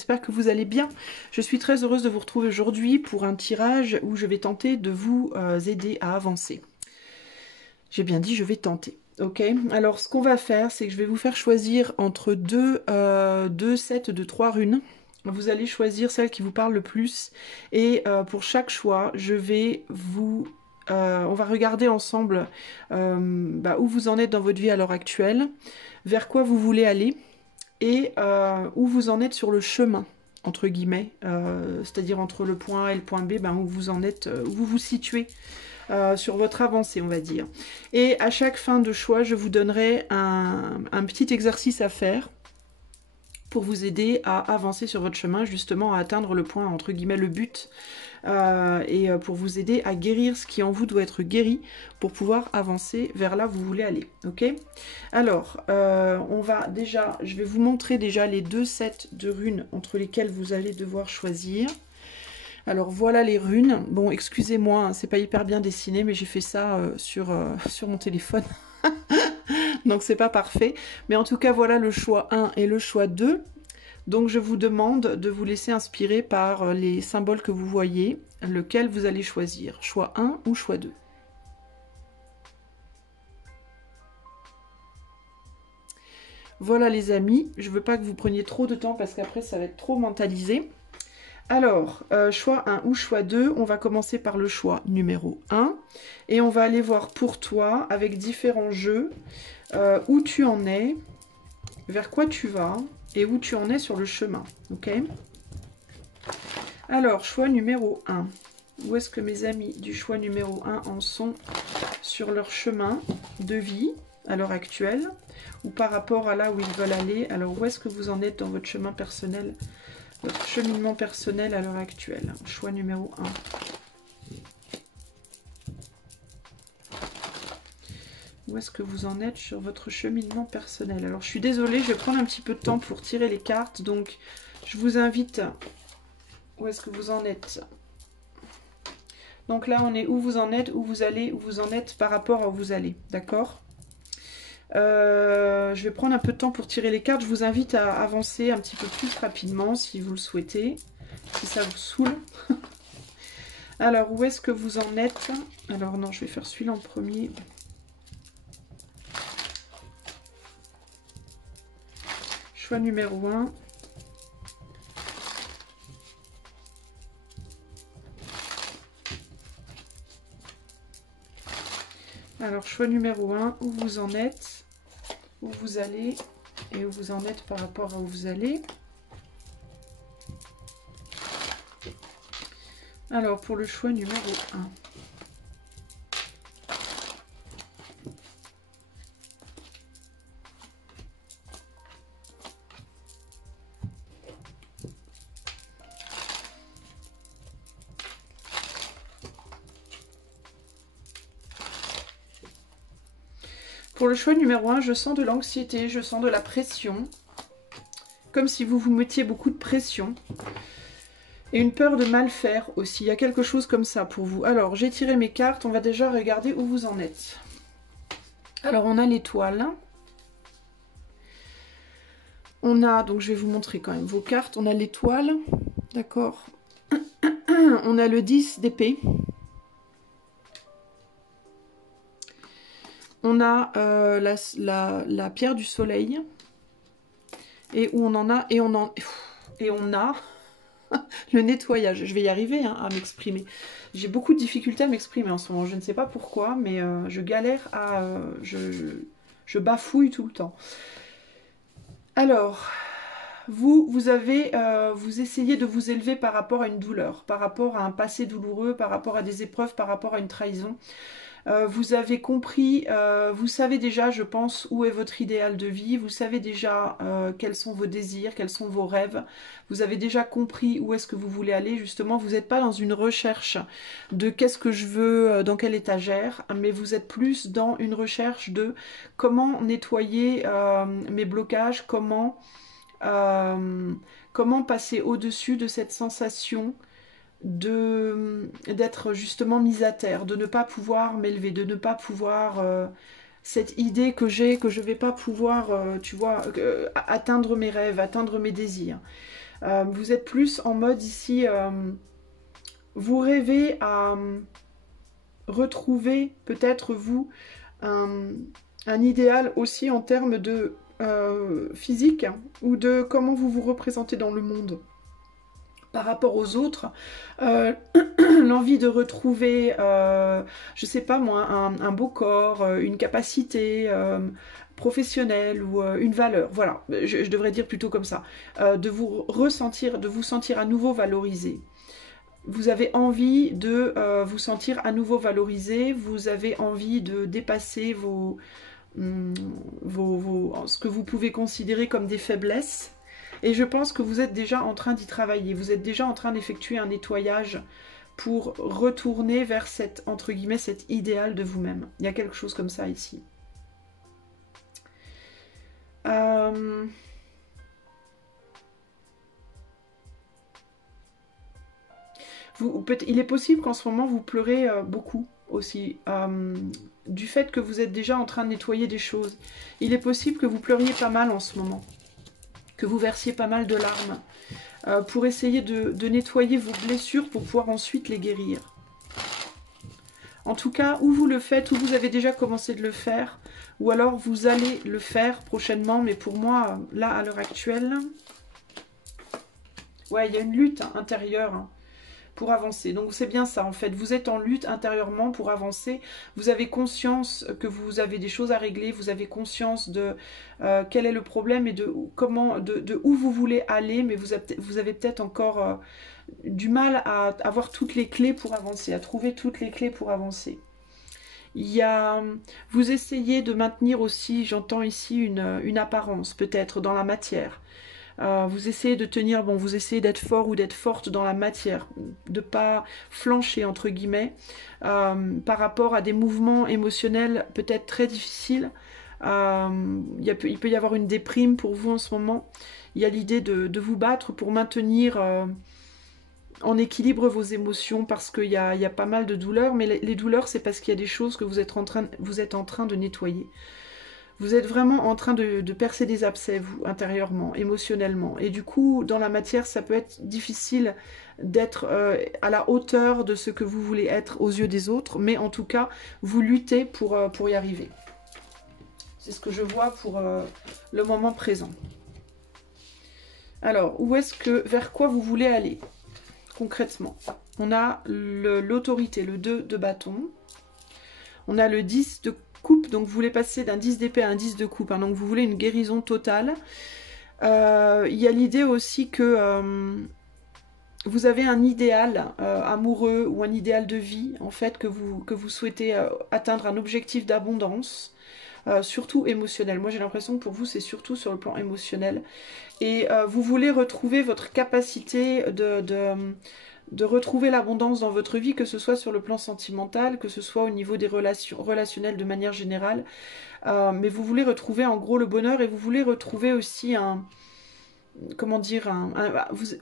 j'espère que vous allez bien. Je suis très heureuse de vous retrouver aujourd'hui pour un tirage où je vais tenter de vous aider à avancer. J'ai bien dit je vais tenter. Ok, alors ce qu'on va faire, c'est que je vais vous faire choisir entre deux sets de 3 runes. Vous allez choisir celle qui vous parle le plus. Et pour chaque choix, je vais vous... on va regarder ensemble où vous en êtes dans votre vie à l'heure actuelle, vers quoi vous voulez aller et où vous en êtes sur le chemin, entre guillemets, c'est-à-dire entre le point A et le point B, où vous en êtes, où vous vous situez sur votre avancée, on va dire. Et à chaque fin de choix, je vous donnerai un petit exercice à faire pour vous aider à avancer sur votre chemin, justement à atteindre le point, entre guillemets, le but, et pour vous aider à guérir ce qui en vous doit être guéri pour pouvoir avancer vers là où vous voulez aller. Ok? Alors, je vais vous montrer déjà les 2 sets de runes entre lesquels vous allez devoir choisir. Alors voilà les runes. Bon, excusez-moi, hein, c'est pas hyper bien dessiné, mais j'ai fait ça sur mon téléphone. Donc c'est pas parfait. Mais en tout cas, voilà le choix 1 et le choix 2. Donc je vous demande de vous laisser inspirer par les symboles que vous voyez, lequel vous allez choisir. Choix 1 ou choix 2. Voilà les amis, je veux pas que vous preniez trop de temps parce qu'après ça va être trop mentalisé. Alors, choix 1 ou choix 2, on va commencer par le choix numéro 1. Et on va aller voir pour toi, avec différents jeux, où tu en es, vers quoi tu vas, et où tu en es sur le chemin. Ok? Alors, choix numéro 1. Où est-ce que mes amis du choix numéro 1 en sont sur leur chemin de vie à l'heure actuelle, ou par rapport à là où ils veulent aller? Alors, où est-ce que vous en êtes dans votre chemin personnel, votre cheminement personnel à l'heure actuelle? Choix numéro 1. Où est-ce que vous en êtes sur votre cheminement personnel? Alors, je suis désolée, je vais prendre un petit peu de temps pour tirer les cartes. Donc, je vous invite... Où est-ce que vous en êtes? Donc là, on est où vous en êtes, où vous allez, où vous en êtes par rapport à où vous allez. D'accord? Je vais prendre un peu de temps pour tirer les cartes. Je vous invite à avancer un petit peu plus rapidement si vous le souhaitez, si ça vous saoule. Alors, où est-ce que vous en êtes? Alors non, je vais faire celui-là en premier. Choix numéro 1. Alors, choix numéro 1, où vous en êtes, où vous allez et où vous en êtes par rapport à où vous allez. Alors, pour le choix numéro 1. Pour le choix numéro 1, je sens de l'anxiété, je sens de la pression. Comme si vous vous mettiez beaucoup de pression. Et une peur de mal faire aussi. Il y a quelque chose comme ça pour vous. Alors, j'ai tiré mes cartes. On va déjà regarder où vous en êtes. Alors, on a l'étoile. On a, donc je vais vous montrer quand même vos cartes. On a l'étoile. D'accord. On a le 10 d'épée. On a la pierre du soleil. Et où on en a, et on a le nettoyage. Je vais y arriver à m'exprimer. J'ai beaucoup de difficultés à m'exprimer en ce moment. Je ne sais pas pourquoi, mais je galère à... je bafouille tout le temps. Alors, vous essayez de vous élever par rapport à une douleur, par rapport à un passé douloureux, par rapport à des épreuves, par rapport à une trahison. Vous avez compris, vous savez déjà, je pense, où est votre idéal de vie, vous savez déjà quels sont vos désirs, quels sont vos rêves, vous avez déjà compris où est-ce que vous voulez aller, justement, vous n'êtes pas dans une recherche de qu'est-ce que je veux, dans quelle étagère, mais vous êtes plus dans une recherche de comment nettoyer mes blocages, comment passer au-dessus de cette sensation d'être justement mise à terre, de ne pas pouvoir m'élever, de ne pas pouvoir cette idée que j'ai que je vais pas pouvoir tu vois atteindre mes rêves, atteindre mes désirs. Vous êtes plus en mode ici, vous rêvez à retrouver peut-être vous un idéal aussi en termes de physique ou de comment vous vous représentez dans le monde par rapport aux autres, l'envie de retrouver, je sais pas moi, un beau corps, une capacité professionnelle ou une valeur, voilà, je devrais dire plutôt comme ça, de vous ressentir, de vous sentir à nouveau valorisé. Vous avez envie de vous sentir à nouveau valorisé, vous avez envie de dépasser ce que vous pouvez considérer comme des faiblesses. Et je pense que vous êtes déjà en train d'y travailler. Vous êtes déjà en train d'effectuer un nettoyage pour retourner vers cette, entre guillemets, cet idéal de vous-même. Il y a quelque chose comme ça ici. Il est possible qu'en ce moment, vous pleurez beaucoup aussi. Du fait que vous êtes déjà en train de nettoyer des choses. Il est possible que vous pleuriez pas mal en ce moment. Que vous versiez pas mal de larmes. Pour essayer de nettoyer vos blessures pour pouvoir ensuite les guérir. En tout cas, ou vous le faites, ou vous avez déjà commencé de le faire, ou alors vous allez le faire prochainement, mais pour moi, là, à l'heure actuelle, ouais, il y a une lutte intérieure pour avancer. Donc c'est bien ça en fait, vous êtes en lutte intérieurement pour avancer, vous avez conscience que vous avez des choses à régler, vous avez conscience de quel est le problème et de comment, de où vous voulez aller, mais vous avez peut-être encore du mal à avoir toutes les clés pour avancer, à trouver toutes les clés pour avancer. Il y a, vous essayez de maintenir aussi, j'entends ici une apparence peut-être dans la matière. Vous essayez de tenir, bon, vous essayez d'être fort ou d'être forte dans la matière, de pas flancher entre guillemets, par rapport à des mouvements émotionnels peut-être très difficiles. Il peut y avoir une déprime pour vous en ce moment. Il y a l'idée de vous battre pour maintenir en équilibre vos émotions parce qu'il y a pas mal de douleurs, mais les douleurs c'est parce qu'il y a des choses que vous êtes en train de nettoyer. Vous êtes vraiment en train de percer des abcès, vous, intérieurement, émotionnellement. Et du coup, dans la matière, ça peut être difficile d'être à la hauteur de ce que vous voulez être aux yeux des autres. Mais en tout cas, vous luttez pour y arriver. C'est ce que je vois pour le moment présent. Alors, vers quoi vous voulez aller, concrètement? On a l'autorité, le 2 de bâton. On a le 10 de coupe, donc vous voulez passer d'un 10 d'épée à un 10 de coupe, hein, donc vous voulez une guérison totale. Il y a l'idée aussi que vous avez un idéal amoureux ou un idéal de vie, en fait, que vous souhaitez atteindre un objectif d'abondance, surtout émotionnel. Moi j'ai l'impression que pour vous c'est surtout sur le plan émotionnel. Et vous voulez retrouver votre capacité de retrouver l'abondance dans votre vie, que ce soit sur le plan sentimental, que ce soit au niveau des relations relationnelles de manière générale. Mais vous voulez retrouver en gros le bonheur et vous voulez retrouver aussi comment dire,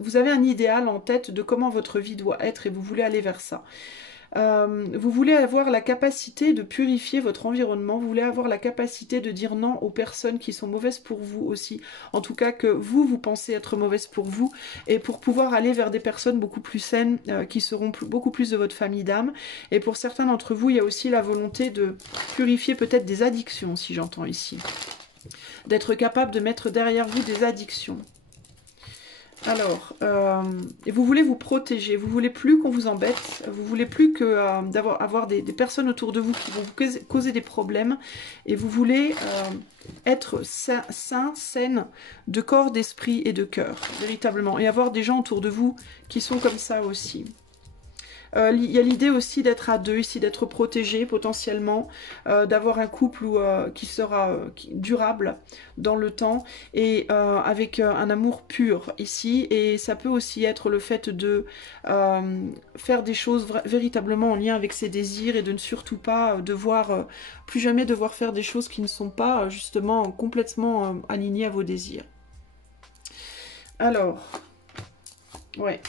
vous avez un idéal en tête de comment votre vie doit être et vous voulez aller vers ça. Vous voulez avoir la capacité de purifier votre environnement, vous voulez avoir la capacité de dire non aux personnes qui sont mauvaises pour vous aussi, en tout cas que vous pensez être mauvaises pour vous, et pour pouvoir aller vers des personnes beaucoup plus saines, qui seront beaucoup plus de votre famille d'âme. Et pour certains d'entre vous, il y a aussi la volonté de purifier peut-être des addictions, si j'entends ici. D'être capable de mettre derrière vous des addictions. Alors, et vous voulez vous protéger, vous voulez plus qu'on vous embête, vous voulez plus que d'avoir des personnes autour de vous qui vont vous causer des problèmes, et vous voulez être sain, saine de corps, d'esprit et de cœur, véritablement, et avoir des gens autour de vous qui sont comme ça aussi. Il y a l'idée aussi d'être à deux ici, d'être protégé potentiellement, d'avoir un couple qui sera durable dans le temps et avec un amour pur ici. Et ça peut aussi être le fait de faire des choses véritablement en lien avec ses désirs et de ne surtout pas plus jamais devoir faire des choses qui ne sont pas justement complètement alignées à vos désirs. Alors, ouais.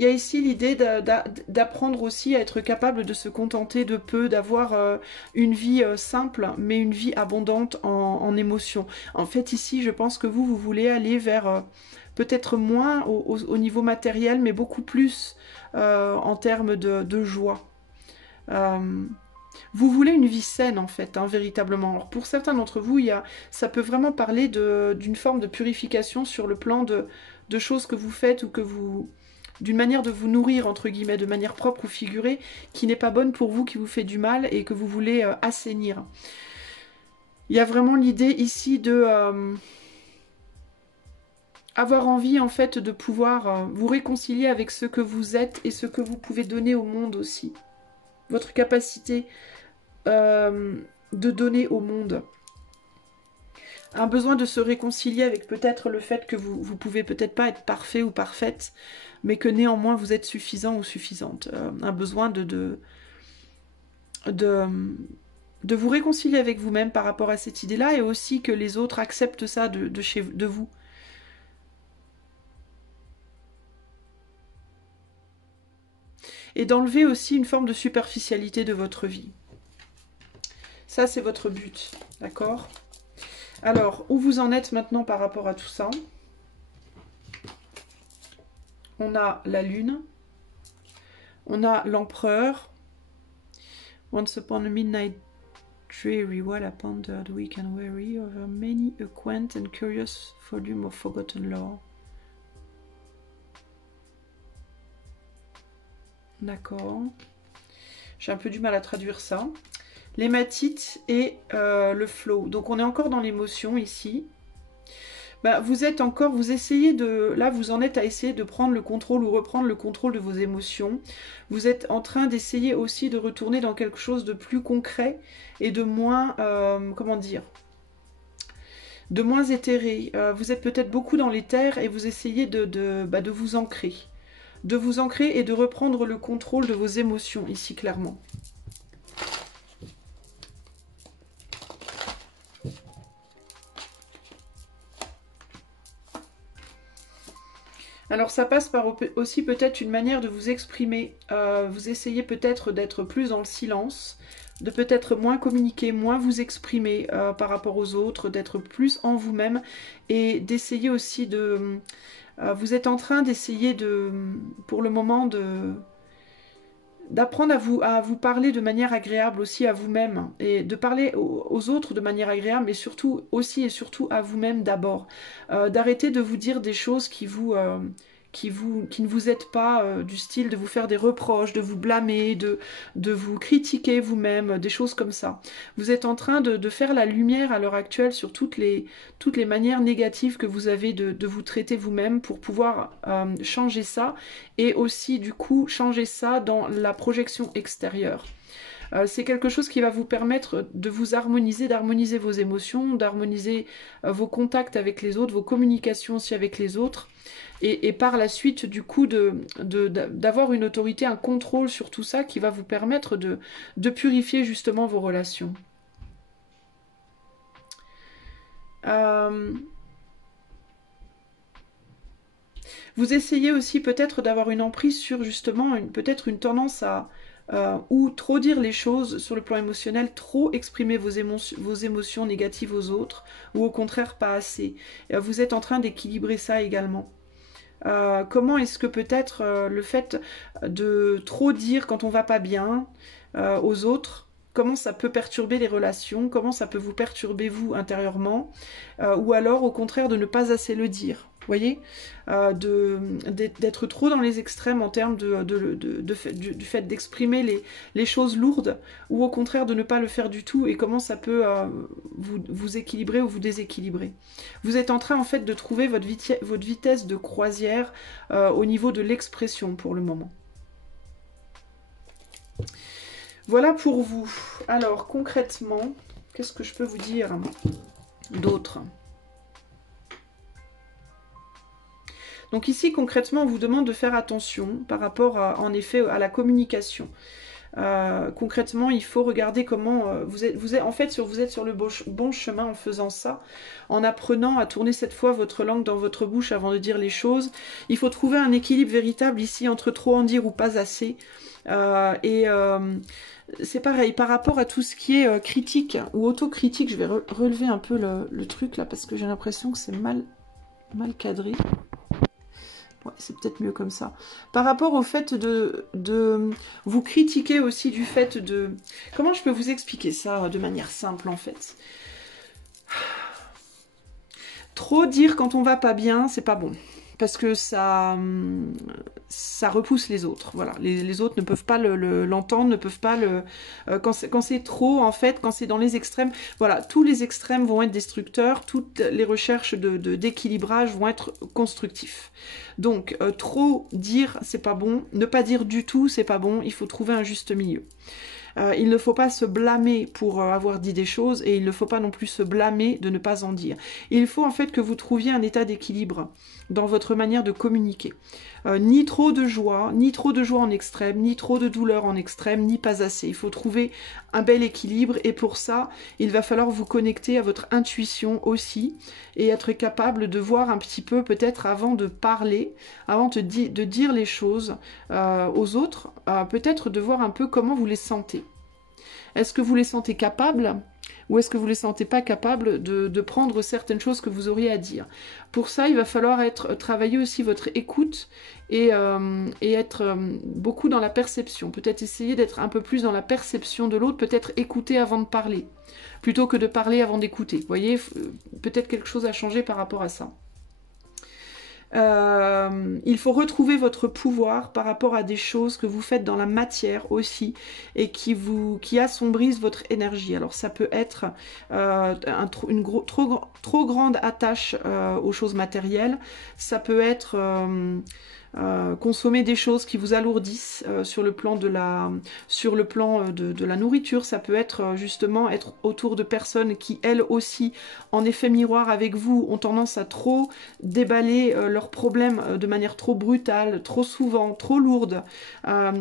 Il y a ici l'idée d'apprendre aussi à être capable de se contenter de peu, d'avoir une vie simple, mais une vie abondante en émotions. En fait, ici, je pense que vous voulez aller vers peut-être moins au niveau matériel, mais beaucoup plus en termes de joie. Vous voulez une vie saine en fait, hein, véritablement. Alors, pour certains d'entre vous, ça peut vraiment parler d'une forme de purification sur le plan de choses que vous faites ou que vous... d'une manière de vous nourrir, entre guillemets, de manière propre ou figurée, qui n'est pas bonne pour vous, qui vous fait du mal et que vous voulez assainir. Il y a vraiment l'idée ici de... avoir envie en fait de pouvoir vous réconcilier avec ce que vous êtes et ce que vous pouvez donner au monde aussi. Votre capacité de donner au monde. Un besoin de se réconcilier avec peut-être le fait que vous pouvez peut-être pas être parfait ou parfaite, mais que néanmoins vous êtes suffisant ou suffisante. Un besoin de vous réconcilier avec vous-même par rapport à cette idée-là, et aussi que les autres acceptent ça de vous. Et d'enlever aussi une forme de superficialité de votre vie. Ça, c'est votre but, d'accord? Alors, où vous en êtes maintenant par rapport à tout ça? On a la lune, on a l'empereur. Once upon a midnight dreary while I pondered weak and weary over many a quaint and curious volume of forgotten lore. D'accord. J'ai un peu du mal à traduire ça. L'hématite et le flow. Donc on est encore dans l'émotion ici. Bah, vous êtes encore, vous essayez de... Là, vous en êtes à essayer de prendre le contrôle ou reprendre le contrôle de vos émotions. Vous êtes en train d'essayer aussi de retourner dans quelque chose de plus concret et de moins... comment dire, de moins éthéré. Vous êtes peut-être beaucoup dans l'éther et vous essayez de vous ancrer. De vous ancrer et de reprendre le contrôle de vos émotions, ici, clairement. Alors ça passe par aussi peut-être une manière de vous exprimer. Vous essayez peut-être d'être plus dans le silence, de peut-être moins communiquer, moins vous exprimer par rapport aux autres, d'être plus en vous-même et d'essayer aussi de... vous êtes en train d'essayer pour le moment, d'apprendre à vous parler de manière agréable aussi à vous-même et de parler aux autres de manière agréable, mais surtout aussi et surtout à vous-même d'abord. D'arrêter de vous dire des choses qui ne vous aident pas, du style de vous faire des reproches, de vous blâmer, de vous critiquer vous-même, des choses comme ça. Vous êtes en train de faire la lumière à l'heure actuelle sur toutes les manières négatives que vous avez de vous traiter vous-même pour pouvoir changer ça et aussi du coup changer ça dans la projection extérieure. C'est quelque chose qui va vous permettre de vous harmoniser, d'harmoniser vos émotions, d'harmoniser vos contacts avec les autres, vos communications aussi avec les autres, et par la suite du coup d'avoir une autorité, un contrôle sur tout ça qui va vous permettre de purifier justement vos relations. Vous essayez aussi peut-être d'avoir une emprise sur justement peut-être une tendance à ou trop dire les choses sur le plan émotionnel, trop exprimer vos émotions négatives aux autres, ou au contraire pas assez. Vous êtes en train d'équilibrer ça également. Comment est-ce que peut-être le fait de trop dire quand on va pas bien aux autres, comment ça peut perturber les relations, comment ça peut vous perturber vous intérieurement, ou alors au contraire de ne pas assez le dire. Vous voyez, d'être trop dans les extrêmes en termes du fait d'exprimer les choses lourdes, ou au contraire de ne pas le faire du tout, et comment ça peut vous équilibrer ou vous déséquilibrer. Vous êtes en train en fait de trouver votre vitesse de croisière au niveau de l'expression pour le moment. Voilà pour vous. Alors concrètement, qu'est-ce que je peux vous dire d'autre ? Donc ici, concrètement, on vous demande de faire attention par rapport, en effet, à la communication. Concrètement, il faut regarder comment vous êtes en fait vous êtes sur le bon chemin en faisant ça, en apprenant à tourner cette fois votre langue dans votre bouche avant de dire les choses. Il faut trouver un équilibre véritable ici entre trop en dire ou pas assez. C'est pareil, par rapport à tout ce qui est critique ou autocritique, je vais relever un peu le truc là parce que j'ai l'impression que c'est mal cadré. Ouais, c'est peut-être mieux comme ça. Par rapport au fait de vous critiquer aussi du fait de... Comment je peux vous expliquer ça de manière simple en fait? Trop dire quand on va pas bien, c'est pas bon. Parce que ça repousse les autres. Voilà, les autres ne peuvent pas l'entendre, ne peuvent pas le... quand c'est trop, en fait, quand c'est dans les extrêmes, voilà, tous les extrêmes vont être destructeurs, toutes les recherches d'équilibrage vont être constructifs. Donc, trop dire, c'est pas bon. Ne pas dire du tout, c'est pas bon. Il faut trouver un juste milieu. Il ne faut pas se blâmer pour avoir dit des choses et il ne faut pas non plus se blâmer de ne pas en dire. Il faut en fait que vous trouviez un état d'équilibre dans votre manière de communiquer. Ni trop de joie en extrême, ni trop de douleur en extrême, ni pas assez. Il faut trouver un bel équilibre et pour ça, il va falloir vous connecter à votre intuition aussi et être capable de voir un petit peu peut-être avant de parler, avant de dire les choses aux autres, peut-être de voir un peu comment vous les sentez. Est-ce que vous les sentez capables ou est-ce que vous ne les sentez pas capables de prendre certaines choses que vous auriez à dire? Pour ça, il va falloir travailler aussi votre écoute et être beaucoup dans la perception. Peut-être essayer d'être un peu plus dans la perception de l'autre, peut-être écouter avant de parler, plutôt que de parler avant d'écouter. Vous voyez, peut-être quelque chose a changé par rapport à ça. Il faut retrouver votre pouvoir par rapport à des choses que vous faites dans la matière aussi et qui assombrissent votre énergie. Alors ça peut être une trop grande attache aux choses matérielles, ça peut être consommer des choses qui vous alourdissent sur le plan de la nourriture. Ça peut être justement être autour de personnes qui elles aussi en effet miroir avec vous ont tendance à trop déballer leurs problèmes de manière trop brutale, trop souvent, trop lourde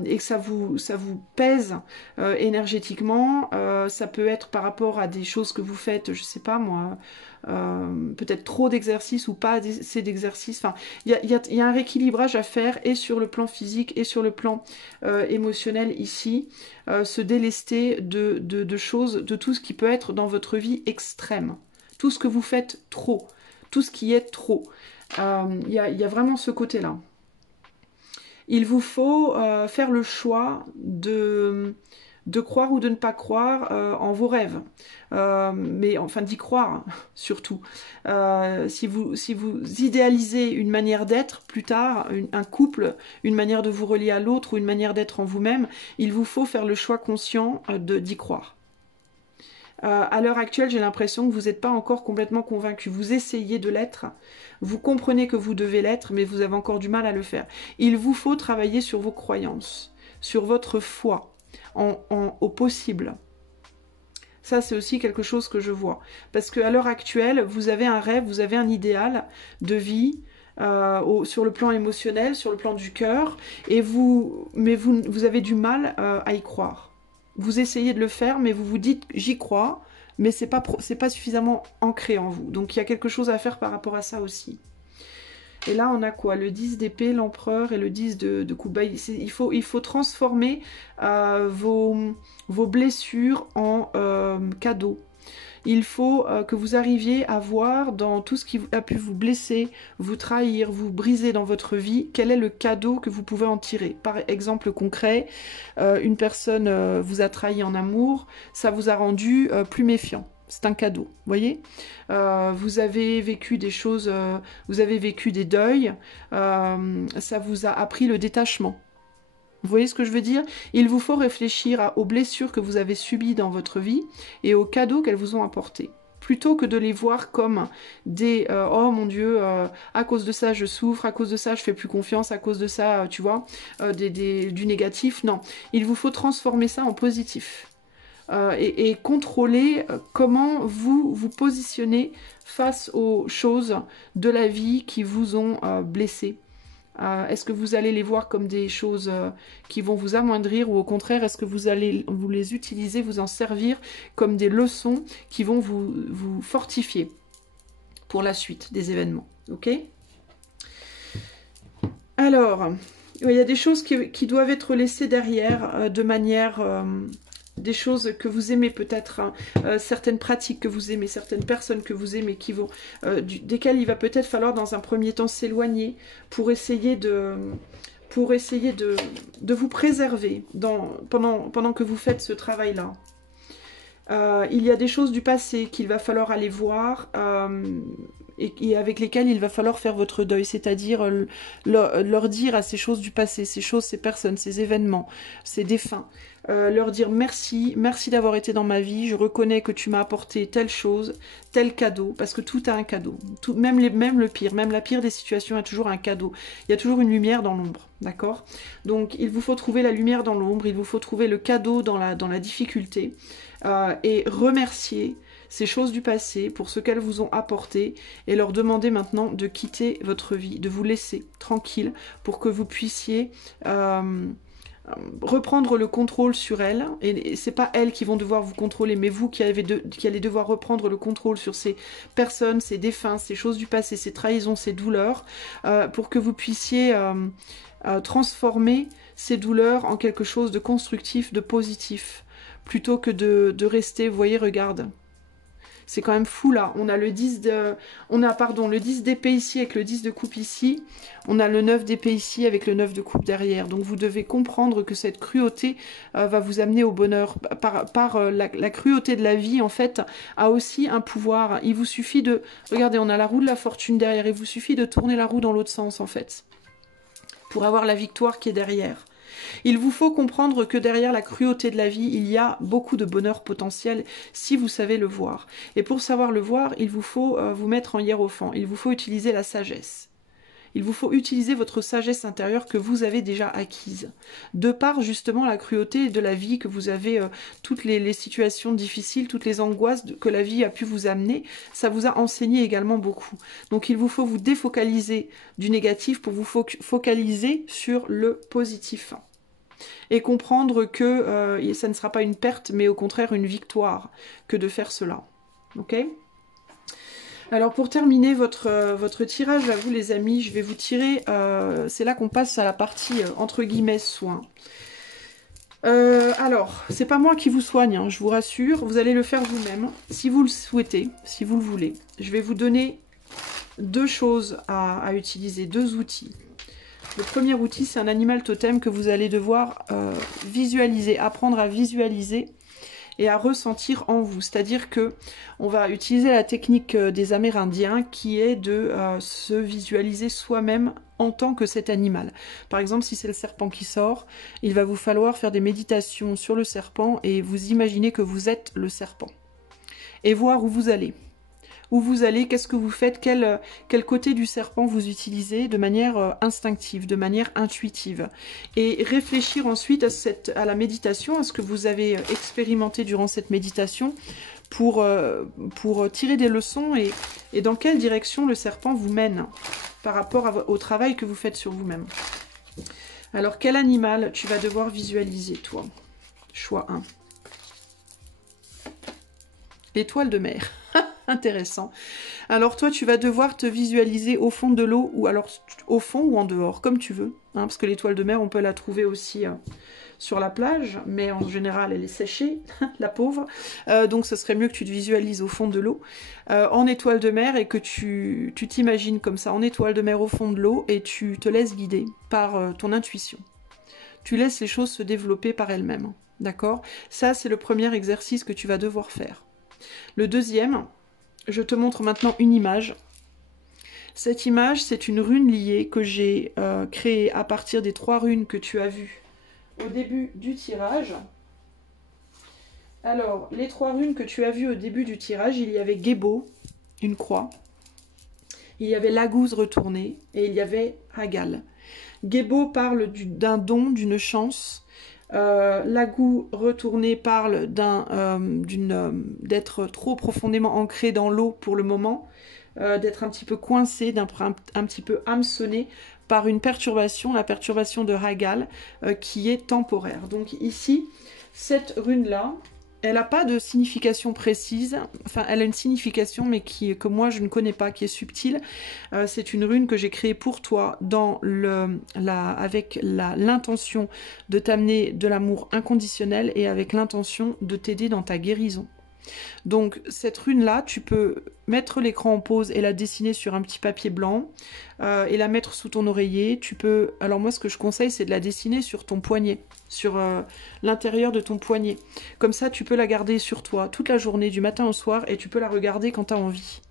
et que ça vous pèse énergétiquement. Ça peut être par rapport à des choses que vous faites, je sais pas moi, peut-être trop d'exercices ou pas assez d'exercices. Enfin, il y a un rééquilibrage à faire et sur le plan physique et sur le plan émotionnel ici. Se délester de choses, de tout ce qui peut être dans votre vie extrême. Tout ce que vous faites trop. Tout ce qui est trop. Il y a vraiment ce côté-là. Il vous faut faire le choix de croire ou de ne pas croire en vos rêves. Mais enfin d'y croire, hein, surtout. Si vous idéalisez une manière d'être plus tard, un couple, une manière de vous relier à l'autre ou une manière d'être en vous-même, il vous faut faire le choix conscient d'y croire. À l'heure actuelle, j'ai l'impression que vous n'êtes pas encore complètement convaincu. Vous essayez de l'être, vous comprenez que vous devez l'être, mais vous avez encore du mal à le faire. Il vous faut travailler sur vos croyances, sur votre foi, au possible. Ça, c'est aussi quelque chose que je vois. Parce qu'à l'heure actuelle, vous avez un rêve, vous avez un idéal de vie, sur le plan émotionnel, sur le plan du cœur, mais vous avez du mal à y croire. Vous essayez de le faire, mais vous vous dites j'y crois, mais c'est pas suffisamment ancré en vous. Donc il y a quelque chose à faire par rapport à ça aussi. Et là, on a quoi? Le 10 d'épée, l'empereur et le 10 de coupe. Il faut transformer vos blessures en cadeaux. Il faut que vous arriviez à voir dans tout ce qui a pu vous blesser, vous trahir, vous briser dans votre vie, quel est le cadeau que vous pouvez en tirer. Par exemple concret, une personne vous a trahi en amour, ça vous a rendu plus méfiant. C'est un cadeau, vous voyez. Vous avez vécu des choses, vous avez vécu des deuils, ça vous a appris le détachement. Vous voyez ce que je veux dire? Il vous faut réfléchir aux blessures que vous avez subies dans votre vie et aux cadeaux qu'elles vous ont apportés. Plutôt que de les voir comme des oh mon Dieu, à cause de ça je souffre, à cause de ça je fais plus confiance, à cause de ça, tu vois, du négatif. Non, il vous faut transformer ça en positif. Et contrôler comment vous vous positionnez face aux choses de la vie qui vous ont blessé. Est-ce que vous allez les voir comme des choses qui vont vous amoindrir ou au contraire, est-ce que vous allez vous les utiliser, vous en servir comme des leçons qui vont vous fortifier pour la suite des événements, ok? Alors, il y a des choses qui doivent être laissées derrière de manière... des choses que vous aimez peut-être, hein, certaines pratiques que vous aimez, certaines personnes que vous aimez, desquelles il va peut-être falloir dans un premier temps s'éloigner pour essayer de vous préserver pendant que vous faites ce travail-là. Il y a des choses du passé qu'il va falloir aller voir et avec lesquelles il va falloir faire votre deuil, c'est-à-dire leur dire à ces choses du passé, ces choses, ces personnes, ces événements, ces défunts, leur dire merci, merci d'avoir été dans ma vie, je reconnais que tu m'as apporté telle chose, tel cadeau, parce que tout a un cadeau, même la pire des situations a toujours un cadeau, il y a toujours une lumière dans l'ombre, d'accord? Donc il vous faut trouver la lumière dans l'ombre, il vous faut trouver le cadeau dans la difficulté, et remercier ces choses du passé pour ce qu'elles vous ont apporté et leur demander maintenant de quitter votre vie, de vous laisser tranquille pour que vous puissiez reprendre le contrôle sur elles. Et c'est pas elles qui vont devoir vous contrôler, mais vous qui allez devoir reprendre le contrôle sur ces personnes, ces défunts, ces choses du passé, ces trahisons, ces douleurs, pour que vous puissiez transformer ces douleurs en quelque chose de constructif, de positif, plutôt que de rester, vous voyez, regarde. C'est quand même fou là. On a le 10 d'épée ici avec le 10 de coupe ici. On a le 9 d'épée ici avec le 9 de coupe derrière. Donc vous devez comprendre que cette cruauté va vous amener au bonheur. La cruauté de la vie, en fait, a aussi un pouvoir. Il vous suffit de... Regardez, on a la roue de la fortune derrière. Il vous suffit de tourner la roue dans l'autre sens, en fait, pour avoir la victoire qui est derrière. Il vous faut comprendre que derrière la cruauté de la vie, il y a beaucoup de bonheur potentiel si vous savez le voir. Et pour savoir le voir, il vous faut vous mettre en hiérophant. Il vous faut utiliser la sagesse. Il vous faut utiliser votre sagesse intérieure que vous avez déjà acquise. De par justement la cruauté de la vie, que vous avez toutes les situations difficiles, toutes les angoisses que la vie a pu vous amener, ça vous a enseigné également beaucoup. Donc il vous faut vous défocaliser du négatif pour vous focaliser sur le positif. Et comprendre que ça ne sera pas une perte, mais au contraire une victoire que de faire cela. Ok ? Alors pour terminer votre tirage à vous les amis, je vais vous tirer, c'est là qu'on passe à la partie entre guillemets soins. Alors, c'est pas moi qui vous soigne, hein, je vous rassure, vous allez le faire vous-même, si vous le souhaitez, si vous le voulez. Je vais vous donner deux choses à utiliser, deux outils. Le premier outil, c'est un animal totem que vous allez devoir visualiser, apprendre à visualiser et à ressentir en vous. C'est-à-dire que on va utiliser la technique des Amérindiens qui est de se visualiser soi-même en tant que cet animal. Par exemple, si c'est le serpent qui sort, il va vous falloir faire des méditations sur le serpent et vous imaginer que vous êtes le serpent. Et voir où vous allez. Où vous allez, qu'est-ce que vous faites, quel côté du serpent vous utilisez de manière instinctive, de manière intuitive. Et réfléchir ensuite à la méditation, à ce que vous avez expérimenté durant cette méditation pour tirer des leçons et dans quelle direction le serpent vous mène par rapport au travail que vous faites sur vous-même. Alors, quel animal tu vas devoir visualiser, toi? Choix 1. L'étoile de mer. Intéressant. Alors toi, tu vas devoir te visualiser au fond de l'eau, ou alors au fond ou en dehors, comme tu veux. Hein, parce que l'étoile de mer, on peut la trouver aussi sur la plage, mais en général, elle est séchée, la pauvre. Donc ce serait mieux que tu te visualises au fond de l'eau, en étoile de mer, et que tu t'imagines comme ça, en étoile de mer au fond de l'eau, et tu te laisses guider par ton intuition. Tu laisses les choses se développer par elles-mêmes. D'accord? Ça, c'est le premier exercice que tu vas devoir faire. Le deuxième... Je te montre maintenant une image. Cette image, c'est une rune liée que j'ai créée à partir des 3 runes que tu as vues au début du tirage. Alors, les 3 runes que tu as vues au début du tirage, il y avait Gébo, une croix. Il y avait Lagouze retournée et il y avait Hagal. Gébo parle d'un don, d'une chance. Lagou retourné parle d'être trop profondément ancré dans l'eau pour le moment, d'être un petit peu coincé, un petit peu hameçonné par une perturbation, la perturbation de Hagal, qui est temporaire. Donc ici, cette rune-là, elle n'a pas de signification précise, enfin elle a une signification mais que moi je ne connais pas, qui est subtile. C'est une rune que j'ai créée pour toi avec l'intention de t'amener de l'amour inconditionnel et avec l'intention de t'aider dans ta guérison. Donc cette rune-là, tu peux mettre l'écran en pause et la dessiner sur un petit papier blanc et la mettre sous ton oreiller. Tu peux, alors moi ce que je conseille, c'est de la dessiner sur ton poignet, sur l'intérieur de ton poignet. Comme ça, tu peux la garder sur toi toute la journée, du matin au soir, et tu peux la regarder quand tu as envie.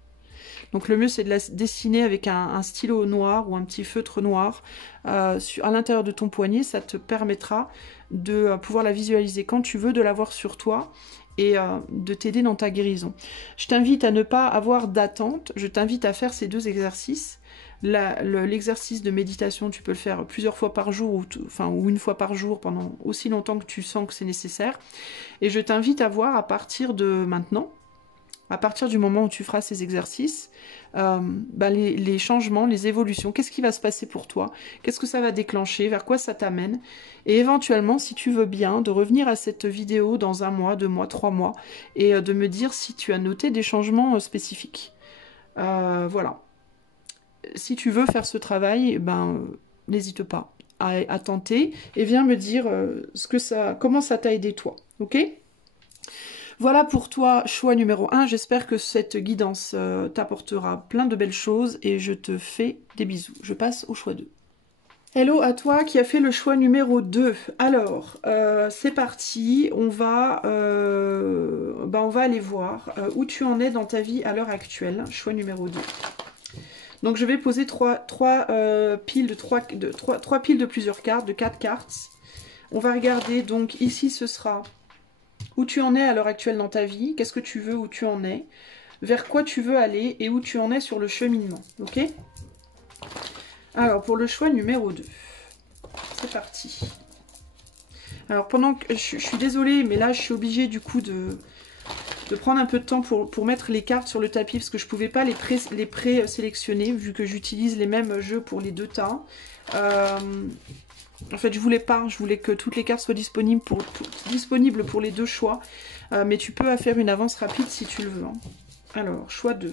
Donc le mieux, c'est de la dessiner avec un stylo noir ou un petit feutre noir à l'intérieur de ton poignet. Ça te permettra de pouvoir la visualiser quand tu veux, de l'avoir sur toi et de t'aider dans ta guérison. Je t'invite à ne pas avoir d'attente, je t'invite à faire ces deux exercices. L'exercice de méditation, tu peux le faire plusieurs fois par jour ou une fois par jour pendant aussi longtemps que tu sens que c'est nécessaire. Et je t'invite à voir à partir de maintenant, à partir du moment où tu feras ces exercices, les changements, les évolutions, qu'est-ce qui va se passer pour toi, qu'est-ce que ça va déclencher, vers quoi ça t'amène, et éventuellement, si tu veux bien, de revenir à cette vidéo dans 1 mois, 2 mois, 3 mois, et de me dire si tu as noté des changements spécifiques. Voilà. Si tu veux faire ce travail, n'hésite pas à tenter, et viens me dire comment ça t'a aidé toi, ok ? Voilà pour toi, choix numéro 1. J'espère que cette guidance t'apportera plein de belles choses et je te fais des bisous. Je passe au choix 2. Hello à toi qui a fait le choix numéro 2. Alors, c'est parti. On va aller voir où tu en es dans ta vie à l'heure actuelle. Choix numéro 2. Donc, je vais poser trois piles de plusieurs cartes, de 4 cartes. On va regarder. Donc, ici, ce sera... où tu en es à l'heure actuelle dans ta vie, qu'est-ce que tu veux, où tu en es, vers quoi tu veux aller et où tu en es sur le cheminement, ok? Alors, pour le choix numéro 2, c'est parti. Alors, pendant que... Je suis désolée, mais là, je suis obligée du coup de prendre un peu de temps pour mettre les cartes sur le tapis, parce que je ne pouvais pas les pré-sélectionner, vu que j'utilise les mêmes jeux pour les 2 tas. En fait, je voulais que toutes les cartes soient disponibles pour les 2 choix. Mais tu peux faire une avance rapide si tu le veux. Hein. Alors, choix 2.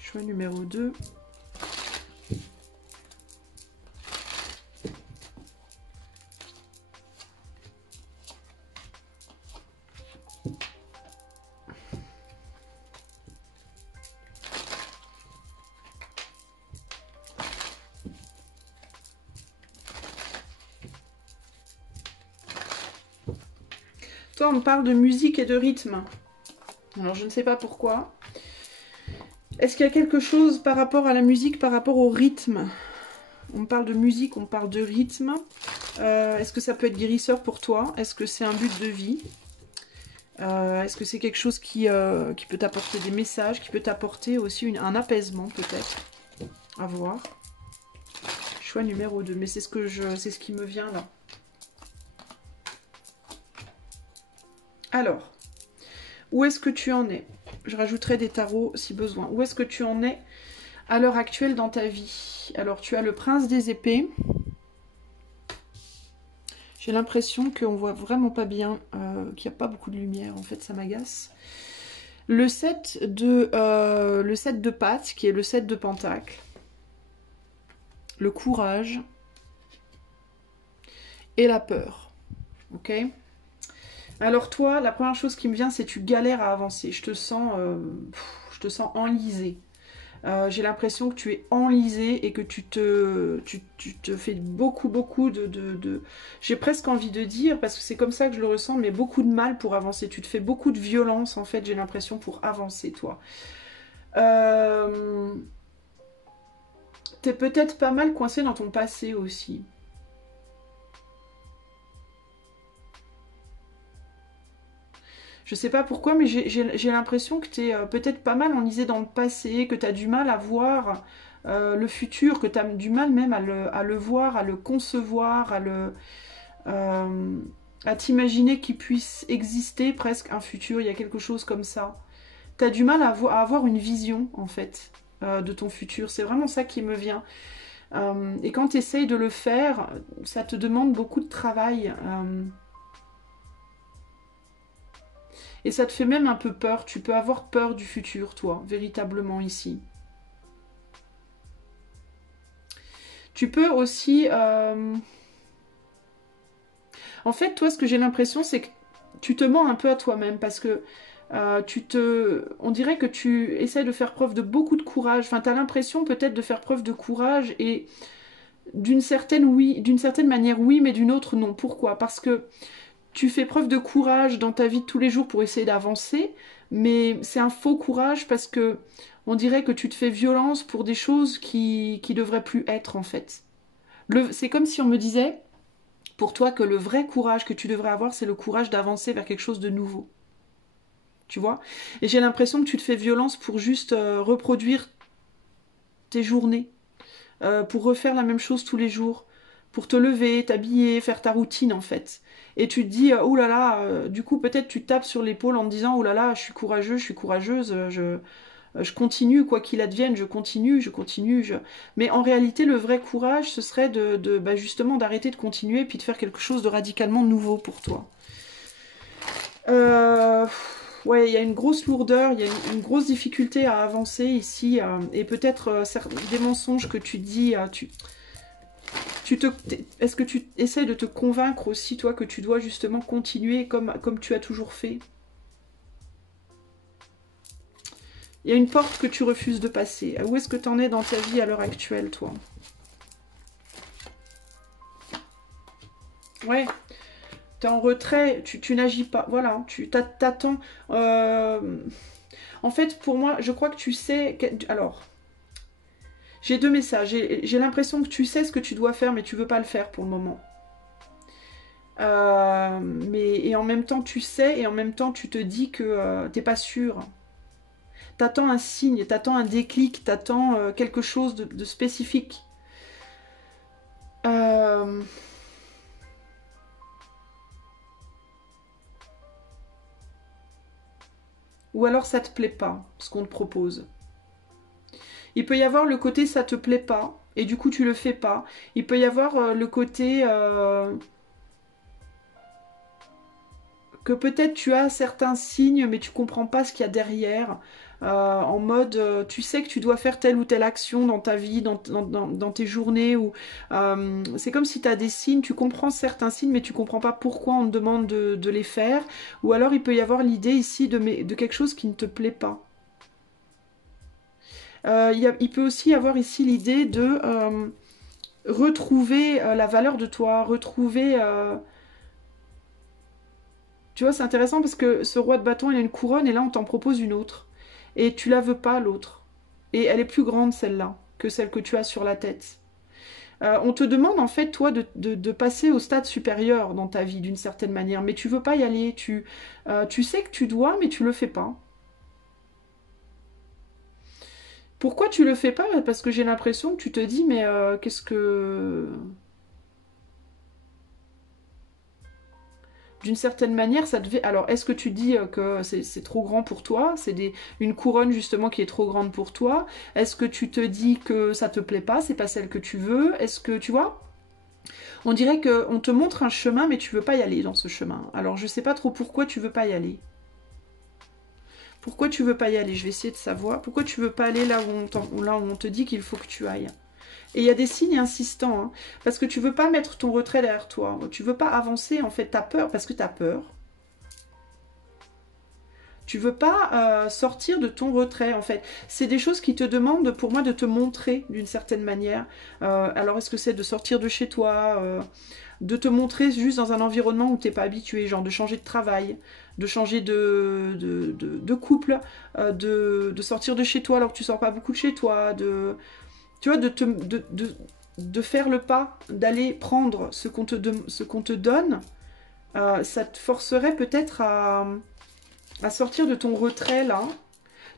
Choix numéro 2. Toi, on parle de musique et de rythme. Alors, je ne sais pas pourquoi. Est-ce qu'il y a quelque chose par rapport à la musique, par rapport au rythme? On parle de musique, on parle de rythme. Est-ce que ça peut être guérisseur pour toi? Est-ce que c'est un but de vie? Est-ce que c'est quelque chose qui peut t'apporter des messages, qui peut t'apporter aussi un apaisement peut-être? À voir. Choix numéro 2, mais c'est ce qui me vient là. Alors, où est-ce que tu en es? Je rajouterai des tarots si besoin. Où est-ce que tu en es à l'heure actuelle dans ta vie? Alors, tu as le prince des épées. J'ai l'impression qu'on voit vraiment pas bien, qu'il n'y a pas beaucoup de lumière. En fait, ça m'agace. Le 7 de pattes, qui est le 7 de pentacles. Le courage. Et la peur. Ok? Alors toi, la première chose qui me vient, c'est que tu galères à avancer. Je te sens enlisé. J'ai l'impression que tu es enlisé et que tu te fais beaucoup de... J'ai presque envie de dire, parce que c'est comme ça que je le ressens, mais beaucoup de mal pour avancer. Tu te fais beaucoup de violence, en fait, j'ai l'impression, pour avancer, toi. T'es peut-être pas mal coincé dans ton passé aussi. Je sais pas pourquoi, mais j'ai l'impression que tu es peut-être pas mal enlisé dans le passé, que tu as du mal à voir le futur, que tu as du mal même à le voir, à le concevoir, à t'imaginer qu'il puisse exister presque un futur, il y a quelque chose comme ça. Tu as du mal à avoir une vision, en fait, de ton futur. C'est vraiment ça qui me vient. Et quand tu essayes de le faire, ça te demande beaucoup de travail. Et ça te fait même un peu peur. Tu peux avoir peur du futur, toi, véritablement, ici. Tu peux aussi... En fait, toi, ce que j'ai l'impression, c'est que tu te mens un peu à toi-même parce que on dirait que tu essaies de faire preuve de beaucoup de courage. Enfin, tu as l'impression peut-être de faire preuve de courage et d'une certaine manière oui, mais d'une autre non. Pourquoi? Parce que tu fais preuve de courage dans ta vie de tous les jours pour essayer d'avancer, mais c'est un faux courage parce que on dirait que tu te fais violence pour des choses qui devraient plus être en fait. C'est comme si on me disait pour toi que le vrai courage que tu devrais avoir, c'est le courage d'avancer vers quelque chose de nouveau. Tu vois? Et j'ai l'impression que tu te fais violence pour juste reproduire tes journées, pour refaire la même chose tous les jours, pour te lever, t'habiller, faire ta routine en fait. Et tu te dis, oh là là, du coup peut-être tu tapes sur l'épaule en te disant, oh là là, je suis courageux, je suis courageuse, je continue, quoi qu'il advienne, je continue, je continue. Mais en réalité, le vrai courage, ce serait bah justement d'arrêter de continuer et puis de faire quelque chose de radicalement nouveau pour toi. Ouais, il y a une grosse lourdeur, il y a une grosse difficulté à avancer ici, et peut-être des mensonges que tu dis, est-ce que tu essaies de te convaincre aussi, toi, que tu dois justement continuer comme tu as toujours fait? Il y a une porte que tu refuses de passer. Où est-ce que tu en es dans ta vie à l'heure actuelle, toi? Ouais, tu es en retrait, tu n'agis pas. Voilà, tu t'attends. En fait, pour moi, je crois que tu sais... Alors, j'ai deux messages. J'ai l'impression que tu sais ce que tu dois faire, mais tu veux pas le faire pour le moment. Et en même temps, tu sais, et en même temps, tu te dis que t'es pas sûr. T'attends un signe, t'attends un déclic, t'attends quelque chose de spécifique. Ou alors ça te plaît pas, ce qu'on te propose. Il peut y avoir le côté ça te plaît pas, et du coup tu le fais pas. Il peut y avoir le côté que peut-être tu as certains signes, mais tu comprends pas ce qu'il y a derrière. En mode, tu sais que tu dois faire telle ou telle action dans ta vie, dans tes journées. C'est comme si tu as des signes, tu comprends certains signes, mais tu comprends pas pourquoi on te demande de les faire. Ou alors il peut y avoir l'idée ici de quelque chose qui ne te plaît pas. Il peut aussi y avoir ici l'idée de retrouver la valeur de toi, retrouver... Tu vois, c'est intéressant parce que ce roi de bâton, il a une couronne et là, on t'en propose une autre. Et tu la veux pas, l'autre. Et elle est plus grande, celle-là, que celle que tu as sur la tête. On te demande, en fait, toi, de passer au stade supérieur dans ta vie, d'une certaine manière. Mais tu veux pas y aller. Tu sais que tu dois, mais tu le fais pas. Pourquoi tu le fais pas? Parce que j'ai l'impression que tu te dis, mais qu'est-ce que... D'une certaine manière, ça devait... Alors, est-ce que tu dis que c'est trop grand pour toi? C'est une couronne, justement, qui est trop grande pour toi? Est-ce que tu te dis que ça te plaît pas? C'est pas celle que tu veux? Est-ce que, tu vois? On dirait qu'on te montre un chemin, mais tu veux pas y aller dans ce chemin. Alors, je sais pas trop pourquoi tu veux pas y aller. Pourquoi tu veux pas y aller? Je vais essayer de savoir. Pourquoi tu veux pas aller là où on te dit qu'il faut que tu ailles? Et il y a des signes insistants, hein, parce que tu veux pas mettre ton retrait derrière toi. Tu veux pas avancer, en fait, t'as peur, parce que t'as peur. Tu veux pas sortir de ton retrait, en fait. C'est des choses qui te demandent, pour moi, de te montrer d'une certaine manière. Alors, est-ce que c'est de sortir de chez toi, de te montrer juste dans un environnement où tu n'es pas habitué, genre de changer de travail, de changer de couple, de sortir de chez toi alors que tu sors pas beaucoup de chez toi, tu vois, de faire le pas, d'aller prendre ce qu'on te donne, ça te forcerait peut-être à sortir de ton retrait là.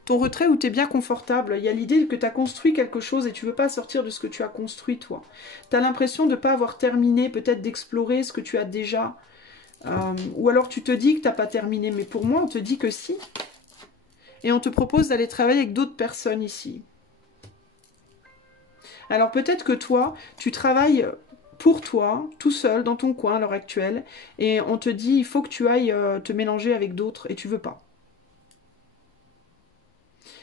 Ton retrait où tu es bien confortable. Il y a l'idée que tu as construit quelque chose et tu veux pas sortir de ce que tu as construit toi. Tu as l'impression de ne pas avoir terminé, peut-être d'explorer ce que tu as déjà. Ou alors tu te dis que tu n'as pas terminé, mais pour moi, on te dit que si. Et on te propose d'aller travailler avec d'autres personnes ici. Alors peut-être que toi, tu travailles pour toi, tout seul, dans ton coin à l'heure actuelle, et on te dit, il faut que tu ailles te mélanger avec d'autres, et tu veux pas.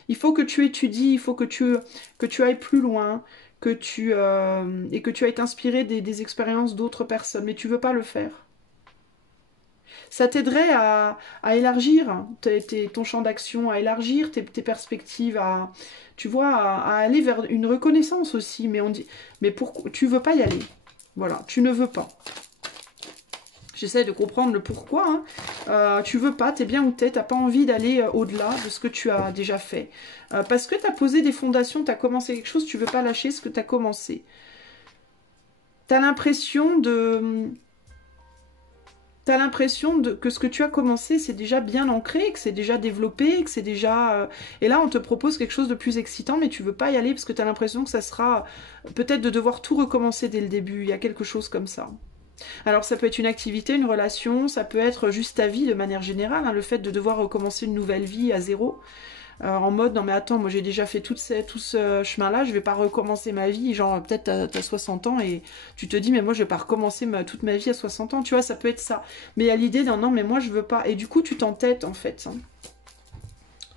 Il faut que tu étudies, il faut que tu ailles plus loin, et que tu ailles t'inspirer des expériences d'autres personnes, mais tu veux pas le faire. Ça t'aiderait à élargir ton champ d'action, à élargir tes perspectives, tu vois, à aller vers une reconnaissance aussi. Mais on dit, mais pourquoi tu veux pas y aller? Voilà, tu ne veux pas. J'essaie de comprendre le pourquoi. Hein. Tu veux pas, t'es bien où t'es, t'as pas envie d'aller au-delà de ce que tu as déjà fait. Parce que t'as posé des fondations, t'as commencé quelque chose, tu veux pas lâcher ce que t'as commencé. T'as l'impression de... T'as l'impression que ce que tu as commencé, c'est déjà bien ancré, que c'est déjà développé, que c'est déjà... Et là, on te propose quelque chose de plus excitant, mais tu veux pas y aller parce que tu as l'impression que ça sera peut-être de devoir tout recommencer dès le début. Il y a quelque chose comme ça. Alors, ça peut être une activité, une relation, ça peut être juste ta vie de manière générale, hein, le fait de devoir recommencer une nouvelle vie à zéro. En mode, non mais attends, moi j'ai déjà fait tout ce chemin-là, je vais pas recommencer ma vie, genre peut-être t'as 60 ans et tu te dis, mais moi je vais pas recommencer toute ma vie à 60 ans, tu vois, ça peut être ça. Mais il y a l'idée d'un non, mais moi je veux pas. Et du coup, tu t'entêtes en fait. Hein.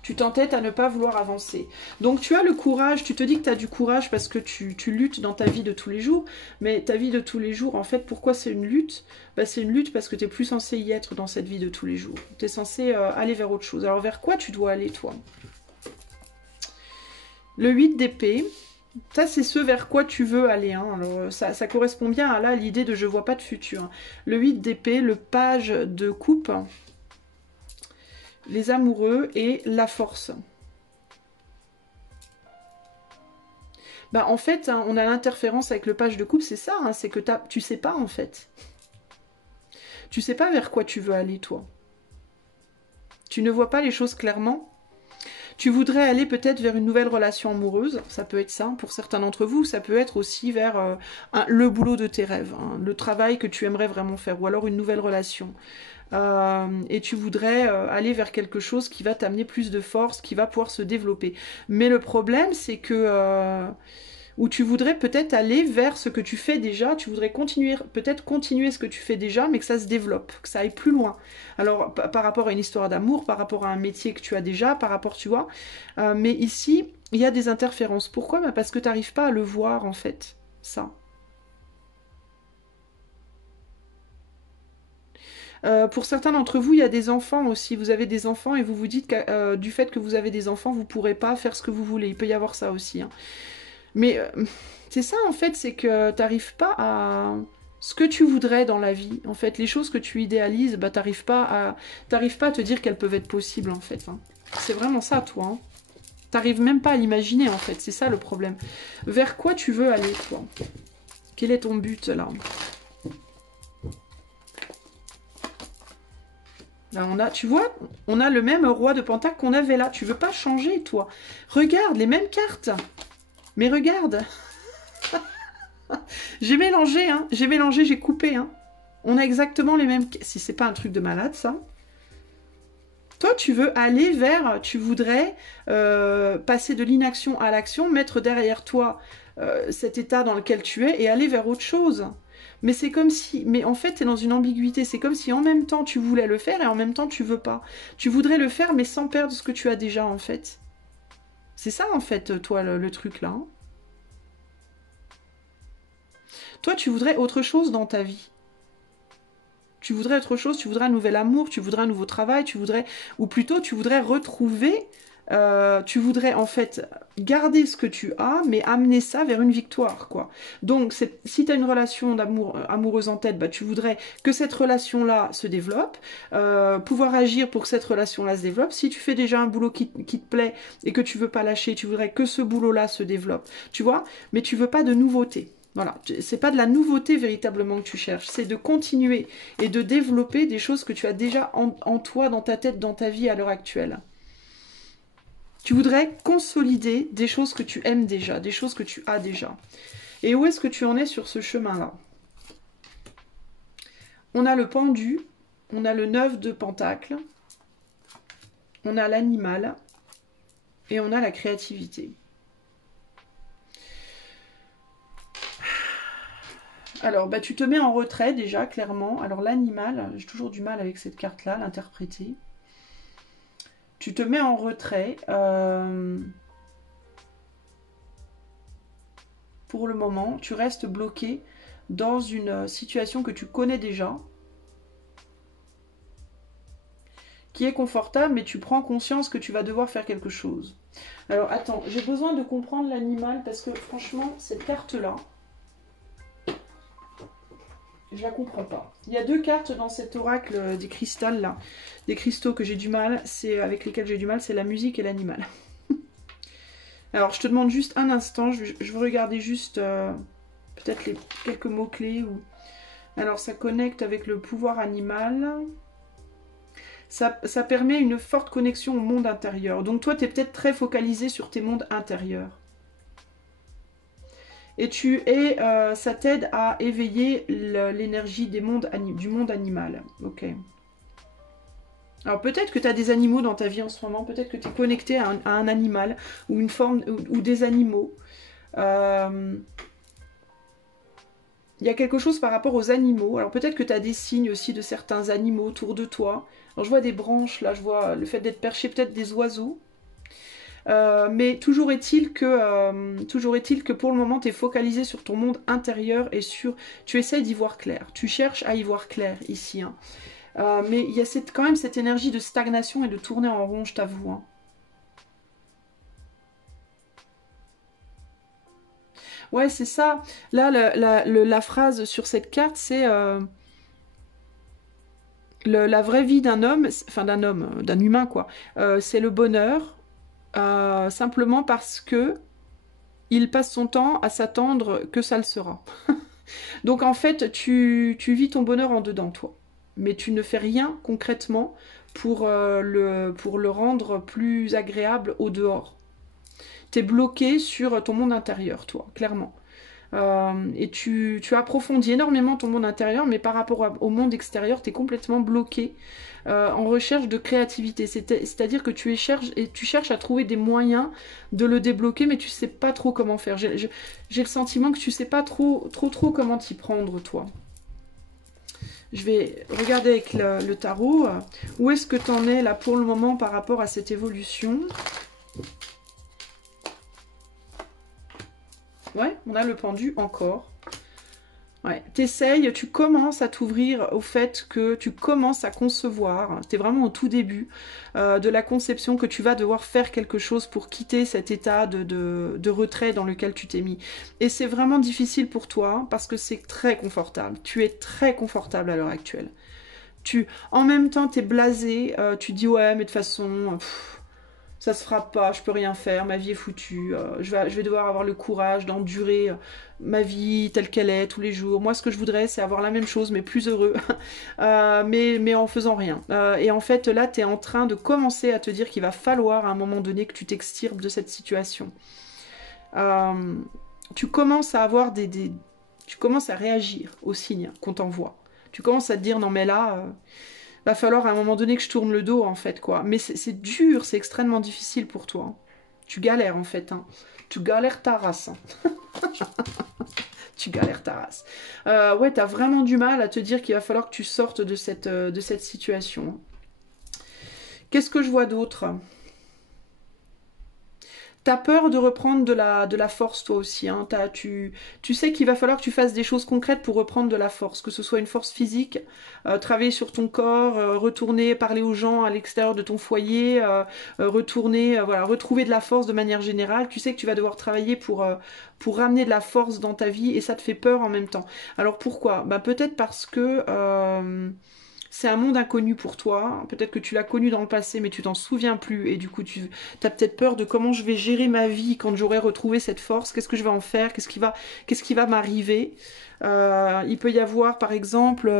Tu t'entêtes à ne pas vouloir avancer. Donc tu as le courage, tu te dis que tu as du courage parce que tu luttes dans ta vie de tous les jours, mais ta vie de tous les jours, en fait, pourquoi c'est une lutte? Bah, c'est une lutte parce que tu n'es plus censé y être dans cette vie de tous les jours. Tu es censé aller vers autre chose. Alors vers quoi tu dois aller, toi? Le 8 d'épée, ça c'est ce vers quoi tu veux aller. Hein. Alors, ça correspond bien à là l'idée de je vois pas de futur. Le 8 d'épée, le page de coupe, les amoureux et la force. Bah, en fait, hein, on a l'interférence avec le page de coupe, c'est ça, hein, c'est que tu sais pas en fait. Tu sais pas vers quoi tu veux aller toi. Tu ne vois pas les choses clairement. Tu voudrais aller peut-être vers une nouvelle relation amoureuse, ça peut être ça pour certains d'entre vous, ça peut être aussi vers le boulot de tes rêves, hein, le travail que tu aimerais vraiment faire, ou alors une nouvelle relation. Et tu voudrais aller vers quelque chose qui va t'amener plus de force, qui va pouvoir se développer. Mais le problème, c'est que... ou tu voudrais peut-être aller vers ce que tu fais déjà, tu voudrais peut-être continuer ce que tu fais déjà, mais que ça se développe, que ça aille plus loin. Alors, par rapport à une histoire d'amour, par rapport à un métier que tu as déjà, par rapport, tu vois. Mais ici, il y a des interférences. Pourquoi? Bah parce que tu n'arrives pas à le voir, en fait, ça. Pour certains d'entre vous, il y a des enfants aussi. Vous avez des enfants et vous vous dites que du fait que vous avez des enfants, vous ne pourrez pas faire ce que vous voulez. Il peut y avoir ça aussi. Hein. Mais c'est ça en fait, c'est que t'arrives pas à ce que tu voudrais dans la vie. En fait, les choses que tu idéalises, bah t'arrives pas à te dire qu'elles peuvent être possibles en fait. Hein. C'est vraiment ça, toi. Hein. T'arrives même pas à l'imaginer en fait. C'est ça le problème. Vers quoi tu veux aller, toi? Quel est ton but là? Là, tu vois, on a le même roi de Pentacle qu'on avait là. Tu veux pas changer, toi? Regarde les mêmes cartes. Mais regarde. J'ai mélangé, hein. J'ai mélangé, j'ai coupé, hein. On a exactement les mêmes... Si c'est pas un truc de malade, ça. Toi, tu veux aller vers... Tu voudrais passer de l'inaction à l'action, mettre derrière toi cet état dans lequel tu es et aller vers autre chose. Mais c'est comme si... Mais en fait, tu es dans une ambiguïté. C'est comme si en même temps, tu voulais le faire et en même temps, tu veux pas. Tu voudrais le faire, mais sans perdre ce que tu as déjà, en fait. C'est ça, en fait, toi, le truc, là. Hein. Toi, tu voudrais autre chose dans ta vie. Tu voudrais autre chose, tu voudrais un nouvel amour, tu voudrais un nouveau travail, tu voudrais... Ou plutôt, tu voudrais retrouver... tu voudrais en fait garder ce que tu as, mais amener ça vers une victoire, quoi. Donc, si tu as une relation amoureuse en tête, bah, tu voudrais que cette relation-là se développe, pouvoir agir pour que cette relation-là se développe. Si tu fais déjà un boulot qui te plaît et que tu veux pas lâcher, tu voudrais que ce boulot-là se développe, tu vois, mais tu veux pas de nouveauté. Voilà, c'est pas de la nouveauté véritablement que tu cherches, c'est de continuer et de développer des choses que tu as déjà en toi, dans ta tête, dans ta vie à l'heure actuelle. Tu voudrais consolider des choses que tu aimes déjà, des choses que tu as déjà. Et où est-ce que tu en es sur ce chemin-là? On a le pendu on a le 9 de Pentacle, on a l'animal et on a la créativité. Alors, bah, tu te mets en retrait déjà, clairement. Alors, l'animal, j'ai toujours du mal avec cette carte-là, l'interpréter. Tu te mets en retrait. Pour le moment, tu restes bloqué dans une situation que tu connais déjà, qui est confortable, mais tu prends conscience que tu vas devoir faire quelque chose. Alors, attends, j'ai besoin de comprendre l'animal, parce que franchement, cette carte-là, je la comprends pas. Il y a deux cartes dans cet oracle des cristals là, des cristaux que j'ai du mal, c'est avec lesquels j'ai du mal, c'est la musique et l'animal. Alors je te demande juste un instant, je veux regarder juste peut-être quelques mots-clés. Ou... Alors ça connecte avec le pouvoir animal. Ça permet une forte connexion au monde intérieur. Donc toi tu es peut-être très focalisé sur tes mondes intérieurs. Et ça t'aide à éveiller l'énergie du monde animal. Ok. Alors peut-être que tu as des animaux dans ta vie en ce moment, peut-être que tu es connecté à un animal ou une forme ou des animaux. Il y a quelque chose par rapport aux animaux. Alors peut-être que tu as des signes aussi de certains animaux autour de toi. Alors je vois des branches là, je vois le fait d'être perché, peut-être des oiseaux. Mais toujours est-il que pour le moment, tu es focalisé sur ton monde intérieur et tu essayes d'y voir clair. Tu cherches à y voir clair ici. Hein. Mais il y a quand même cette énergie de stagnation et de tourner en rond, je t'avoue. Hein. Ouais, c'est ça. Là, la phrase sur cette carte, c'est la vraie vie d'un homme, enfin d'un humain, quoi. C'est le bonheur, simplement parce que il passe son temps à s'attendre que ça le sera. Donc en fait, tu vis ton bonheur en dedans, toi. Mais tu ne fais rien concrètement pour le rendre plus agréable au dehors. Tu es bloqué sur ton monde intérieur, toi, clairement. Et tu approfondis énormément ton monde intérieur, mais par rapport au monde extérieur, tu es complètement bloqué en recherche de créativité. C'est-à-dire que tu cherches à trouver des moyens de le débloquer, mais tu sais pas trop comment faire. J'ai le sentiment que tu sais pas trop comment t'y prendre, toi. Je vais regarder avec le tarot. Où est-ce que tu en es là pour le moment par rapport à cette évolution ? Ouais, on a le pendu encore. Ouais, t'essayes, tu commences à t'ouvrir au fait que tu commences à concevoir, t'es vraiment au tout début de la conception que tu vas devoir faire quelque chose pour quitter cet état de retrait dans lequel tu t'es mis. Et c'est vraiment difficile pour toi parce que c'est très confortable. Tu es très confortable à l'heure actuelle. En même temps, t'es blasé, tu dis ouais, mais de toute façon... ça se fera pas, je peux rien faire, ma vie est foutue, je vais devoir avoir le courage d'endurer ma vie telle qu'elle est tous les jours. Moi, ce que je voudrais, c'est avoir la même chose, mais plus heureux, mais en faisant rien. Et en fait, là, tu es en train de commencer à te dire qu'il va falloir à un moment donné que tu t'extirpes de cette situation. Tu commences à avoir tu commences à réagir aux signes qu'on t'envoie. Tu commences à te dire, non mais là... va falloir à un moment donné que je tourne le dos, en fait, quoi. Mais c'est dur, c'est extrêmement difficile pour toi. Tu galères, en fait. Hein. Tu galères ta race. Hein. Tu galères ta race. Ouais, t'as vraiment du mal à te dire qu'il va falloir que tu sortes de cette situation. Qu'est-ce que je vois d'autre ? T'as peur de reprendre de la force toi aussi. Hein. Tu sais qu'il va falloir que tu fasses des choses concrètes pour reprendre de la force. Que ce soit une force physique, travailler sur ton corps, retourner parler aux gens à l'extérieur de ton foyer, retourner, voilà, retrouver de la force de manière générale. Tu sais que tu vas devoir travailler pour ramener de la force dans ta vie et ça te fait peur en même temps. Alors pourquoi ? Bah, peut-être parce que... c'est un monde inconnu pour toi. Peut-être que tu l'as connu dans le passé, mais tu t'en souviens plus. Et du coup, tu as peut-être peur de comment je vais gérer ma vie quand j'aurai retrouvé cette force. Qu'est-ce que je vais en faire? Qu'est-ce qui va m'arriver? Il peut y avoir, par exemple,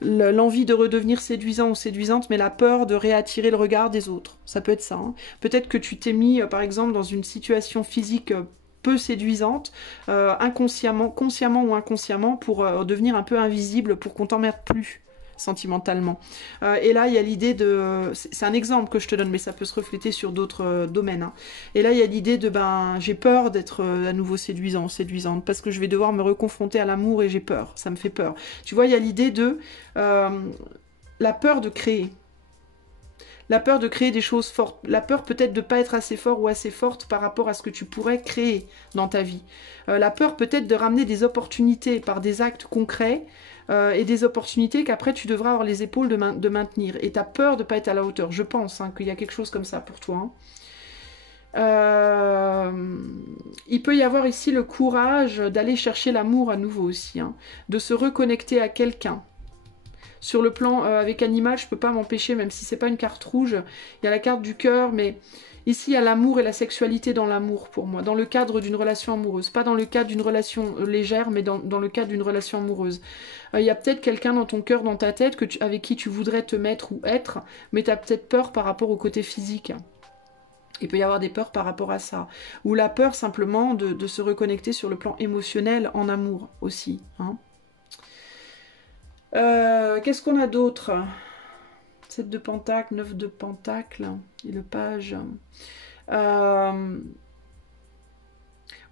l'envie de redevenir séduisant ou séduisante, mais la peur de réattirer le regard des autres. Ça peut être ça. Hein. Peut-être que tu t'es mis, par exemple, dans une situation physique peu séduisante, inconsciemment, consciemment ou inconsciemment, pour devenir un peu invisible, pour qu'on t'emmerde plus. sentimentalement. Et là, il y a l'idée de... C'est un exemple que je te donne, mais ça peut se refléter sur d'autres domaines. Hein. Et là, il y a l'idée de, j'ai peur d'être à nouveau séduisant, séduisante, parce que je vais devoir me reconfronter à l'amour et j'ai peur, ça me fait peur. Tu vois, il y a l'idée de la peur de créer. La peur de créer des choses fortes. La peur peut-être de ne pas être assez fort ou assez forte par rapport à ce que tu pourrais créer dans ta vie. La peur peut-être de ramener des opportunités par des actes concrets et des opportunités qu'après tu devras avoir les épaules de maintenir. Et tu as peur de ne pas être à la hauteur. Je pense qu'il y a quelque chose comme ça pour toi. Hein. Il peut y avoir ici le courage d'aller chercher l'amour à nouveau aussi. Hein. De se reconnecter à quelqu'un. Sur le plan avec animal, je peux pas m'empêcher, même si c'est pas une carte rouge, il y a la carte du cœur, mais ici il y a l'amour et la sexualité dans l'amour pour moi, dans le cadre d'une relation amoureuse, pas dans le cadre d'une relation légère, mais dans le cadre d'une relation amoureuse. Il y a peut-être quelqu'un dans ton cœur, dans ta tête, avec qui tu voudrais te mettre ou être, mais tu as peut-être peur par rapport au côté physique. Il peut y avoir des peurs par rapport à ça. Ou la peur simplement de se reconnecter sur le plan émotionnel en amour aussi. Hein. Qu'est-ce qu'on a d'autre? 7 de Pentacle, 9 de Pentacle et le page.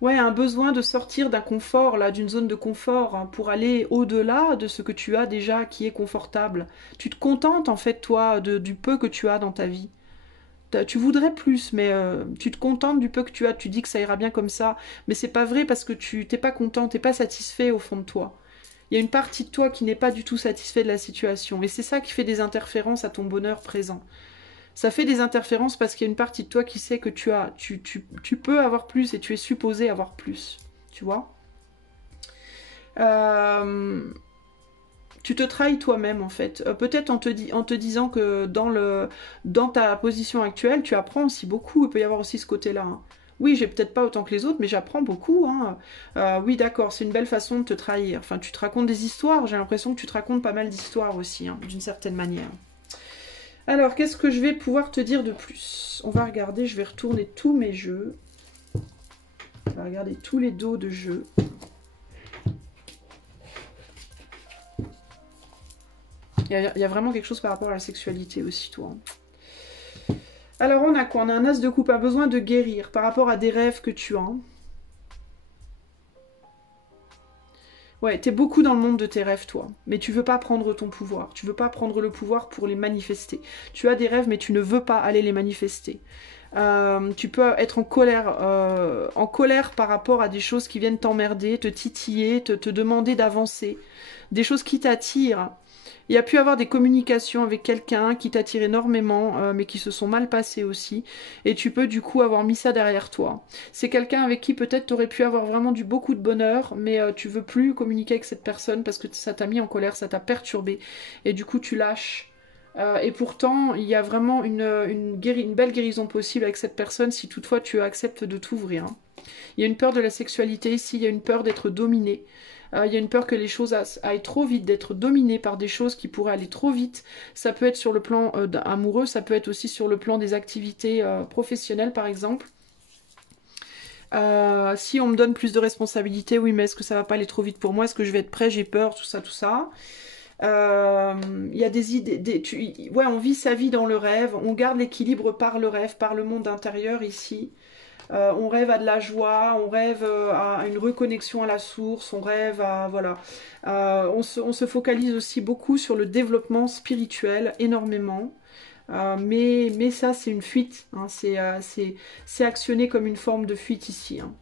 Ouais, un besoin de sortir d'un confort, là, d'une zone de confort, hein, pour aller au-delà de ce que tu as déjà qui est confortable. Tu te contentes, en fait, toi, du peu que tu as dans ta vie. Tu voudrais plus, mais tu te contentes du peu que tu as. Tu dis que ça ira bien comme ça, mais c'est pas vrai parce que tu t'es pas content, t'es pas satisfait au fond de toi. Il y a une partie de toi qui n'est pas du tout satisfait de la situation. Et c'est ça qui fait des interférences à ton bonheur présent. Ça fait des interférences parce qu'il y a une partie de toi qui sait que tu peux avoir plus et tu es supposé avoir plus. Tu vois Tu te trahis toi-même en fait. Peut-être en te disant que dans ta position actuelle, tu apprends aussi beaucoup. Il peut y avoir aussi ce côté-là. Hein. Oui, j'ai peut-être pas autant que les autres, mais j'apprends beaucoup. Hein. Oui, d'accord, c'est une belle façon de te trahir. Enfin, tu te racontes des histoires. J'ai l'impression que tu te racontes pas mal d'histoires aussi, hein, d'une certaine manière. Alors, qu'est-ce que je vais pouvoir te dire de plus? On va regarder, je vais retourner tous mes jeux. On va regarder tous les dos de jeux. Il y a vraiment quelque chose par rapport à la sexualité aussi, toi. Alors, on a quoi? On a un as de coupe, un besoin de guérir par rapport à des rêves que tu as. Ouais, t'es beaucoup dans le monde de tes rêves, toi. Mais tu veux pas prendre ton pouvoir. Tu veux pas prendre le pouvoir pour les manifester. Tu as des rêves, mais tu ne veux pas aller les manifester. Tu peux être en colère par rapport à des choses qui viennent t'emmerder, te titiller, te demander d'avancer. Des choses qui t'attirent. Il y a pu avoir des communications avec quelqu'un qui t'attire énormément, mais qui se sont mal passées aussi. Et tu peux du coup avoir mis ça derrière toi. C'est quelqu'un avec qui peut-être tu aurais pu avoir vraiment beaucoup de bonheur, mais tu veux plus communiquer avec cette personne parce que ça t'a mis en colère, ça t'a perturbé. Et du coup tu lâches. Et pourtant, il y a vraiment une belle guérison possible avec cette personne si toutefois tu acceptes de t'ouvrir. Hein. Il y a une peur de la sexualité ici, il y a une peur d'être dominé. Il y a une peur que les choses aillent trop vite, d'être dominées par des choses qui pourraient aller trop vite. Ça peut être sur le plan amoureux, ça peut être aussi sur le plan des activités professionnelles par exemple. Si on me donne plus de responsabilités, oui mais est-ce que ça va pas aller trop vite pour moi? Est-ce que je vais être prêt? J'ai peur, tout ça, tout ça. Il y a des idées, ouais, on vit sa vie dans le rêve, on garde l'équilibre par le rêve, par le monde intérieur ici. On rêve à de la joie, on rêve à une reconnexion à la source, on rêve à... Voilà. On se focalise aussi beaucoup sur le développement spirituel, énormément. Mais ça, c'est une fuite. Hein, c'est actionné comme une forme de fuite ici. Hein.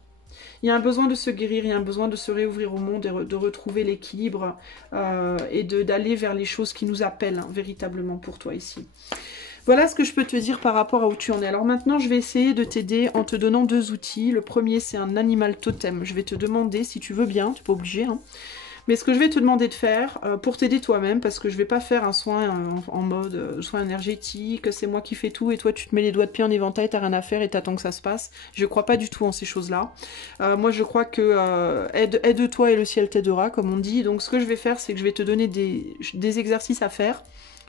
Il y a un besoin de se guérir, il y a un besoin de se réouvrir au monde et de retrouver l'équilibre et d'aller vers les choses qui nous appellent hein, véritablement pour toi ici. Voilà ce que je peux te dire par rapport à où tu en es. Alors maintenant, je vais essayer de t'aider en te donnant 2 outils. Le premier, c'est un animal totem. Je vais te demander, si tu veux bien, tu n'es pas obligé, hein, mais ce que je vais te demander de faire, pour t'aider toi-même, parce que je ne vais pas faire un soin en mode soin énergétique, c'est moi qui fais tout, et toi tu te mets les doigts de pied en éventail, t'as rien à faire et t'attends que ça se passe. Je ne crois pas du tout en ces choses-là. Moi je crois que aide-toi et le ciel t'aidera, comme on dit. Donc ce que je vais faire, c'est que je vais te donner des exercices à faire.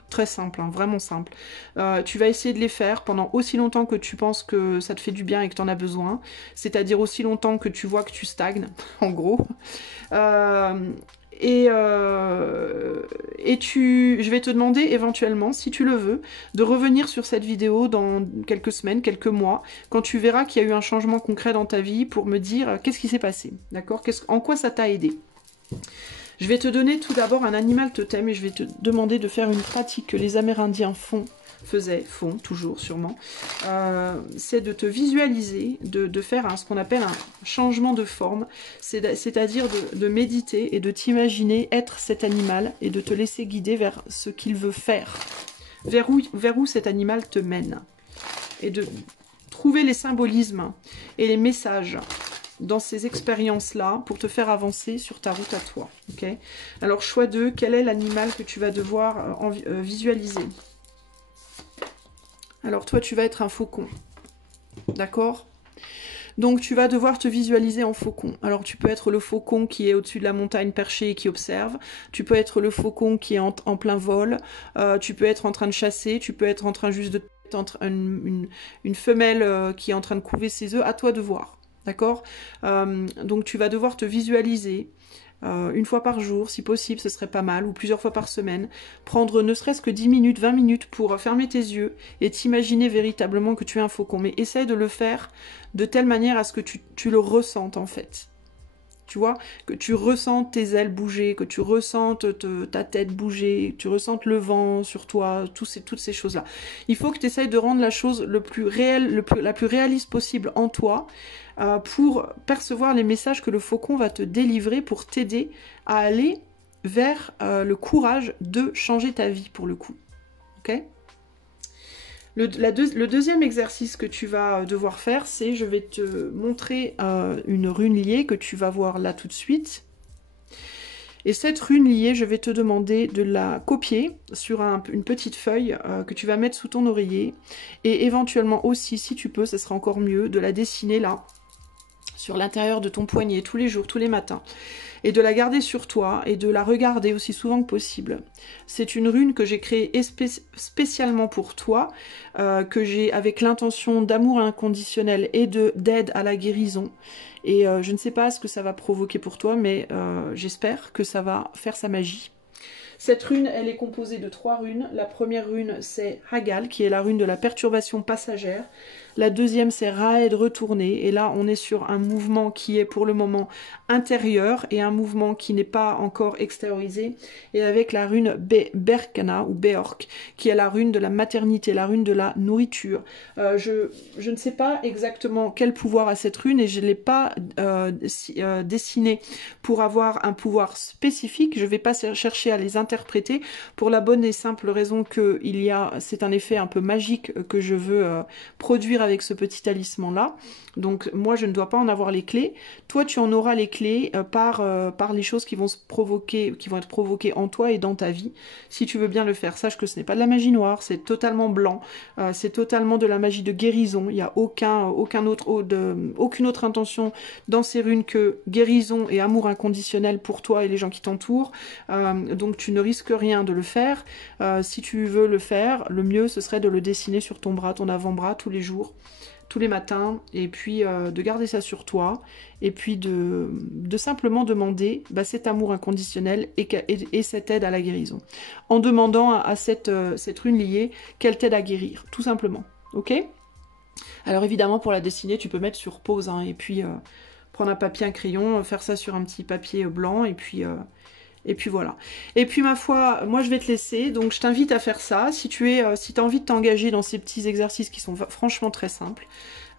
Très simple, hein, vraiment simple. Tu vas essayer de les faire pendant aussi longtemps que tu penses que ça te fait du bien et que tu en as besoin. C'est-à-dire aussi longtemps que tu vois que tu stagnes, en gros. Je vais te demander éventuellement, si tu le veux, de revenir sur cette vidéo dans quelques semaines, quelques mois, quand tu verras qu'il y a eu un changement concret dans ta vie, pour me dire qu'est-ce qui s'est passé, d'accord? En quoi ça t'a aidé? Je vais te donner tout d'abord un animal totem et je vais te demander de faire une pratique que les Amérindiens font toujours sûrement, c'est de te visualiser, de faire ce qu'on appelle un changement de forme, c'est-à-dire de méditer et de t'imaginer être cet animal et de te laisser guider vers ce qu'il veut faire, vers où cet animal te mène, et de trouver les symbolismes et les messages dans ces expériences-là pour te faire avancer sur ta route à toi. Okay. Alors, choix 2, quel est l'animal que tu vas devoir visualiser? Alors, toi, tu vas être un faucon. D'accord? Donc, tu vas devoir te visualiser en faucon. Alors, tu peux être le faucon qui est au-dessus de la montagne perché et qui observe. Tu peux être le faucon qui est en plein vol. Tu peux être en train de chasser. Tu peux être en train juste de... une femelle qui est en train de couver ses œufs. À toi de voir. D'accord? Donc, tu vas devoir te visualiser une fois par jour, si possible, ce serait pas mal, ou plusieurs fois par semaine. Prendre ne serait-ce que 10 minutes, 20 minutes pour fermer tes yeux et t'imaginer véritablement que tu es un faucon. Mais essaye de le faire de telle manière à ce que tu le ressentes, en fait. Tu vois, que tu ressentes tes ailes bouger, que tu ressentes ta tête bouger, que tu ressentes le vent sur toi, toutes ces choses-là. Il faut que tu essayes de rendre la chose la plus réaliste possible en toi, pour percevoir les messages que le faucon va te délivrer pour t'aider à aller vers le courage de changer ta vie, pour le coup. Ok ? Le deuxième exercice que tu vas devoir faire, c'est, je vais te montrer une rune liée que tu vas voir là tout de suite. Et cette rune liée, je vais te demander de la copier sur une petite feuille que tu vas mettre sous ton oreiller. Et éventuellement aussi, si tu peux, ce sera encore mieux, de la dessiner là, sur l'intérieur de ton poignet, tous les jours, tous les matins. Et de la garder sur toi et de la regarder aussi souvent que possible. C'est une rune que j'ai créée spécialement pour toi, que j'ai avec l'intention d'amour inconditionnel et d'aide à la guérison. Et je ne sais pas ce que ça va provoquer pour toi, mais j'espère que ça va faire sa magie. Cette rune, elle est composée de 3 runes. La première rune, c'est Hagal, qui est la rune de la perturbation passagère. La deuxième, c'est Raed retourné. Et là, on est sur un mouvement qui est pour le moment intérieur et un mouvement qui n'est pas encore extériorisé. Et avec la rune Berkana ou Beork, qui est la rune de la maternité, la rune de la nourriture. Je ne sais pas exactement quel pouvoir a cette rune et je ne l'ai pas dessinée pour avoir un pouvoir spécifique. Je ne vais pas chercher à les interpréter pour la bonne et simple raison que c'est un effet un peu magique que je veux produire avec ce petit talisman là. Donc moi je ne dois pas en avoir les clés. Toi tu en auras les clés par les choses qui vont être provoquées en toi et dans ta vie. Si tu veux bien le faire, sache que ce n'est pas de la magie noire, c'est totalement blanc, c'est totalement de la magie de guérison. Il n'y a aucune autre intention dans ces runes que guérison et amour inconditionnel pour toi et les gens qui t'entourent. Donc tu ne risques rien de le faire. Si tu veux le faire, le mieux ce serait de le dessiner sur ton bras, ton avant-bras tous les jours, tous les matins, et puis de garder ça sur toi, et puis de simplement demander cet amour inconditionnel et cette aide à la guérison. En demandant à cette rune liée qu'elle t'aide à guérir, tout simplement. Ok ? Alors évidemment, pour la dessiner, tu peux mettre sur pause, hein, et puis prendre un papier, un crayon, faire ça sur un petit papier blanc, et puis voilà. Et puis ma foi, moi je vais te laisser, donc je t'invite à faire ça. Si tu as envie de t'engager dans ces petits exercices qui sont franchement très simples,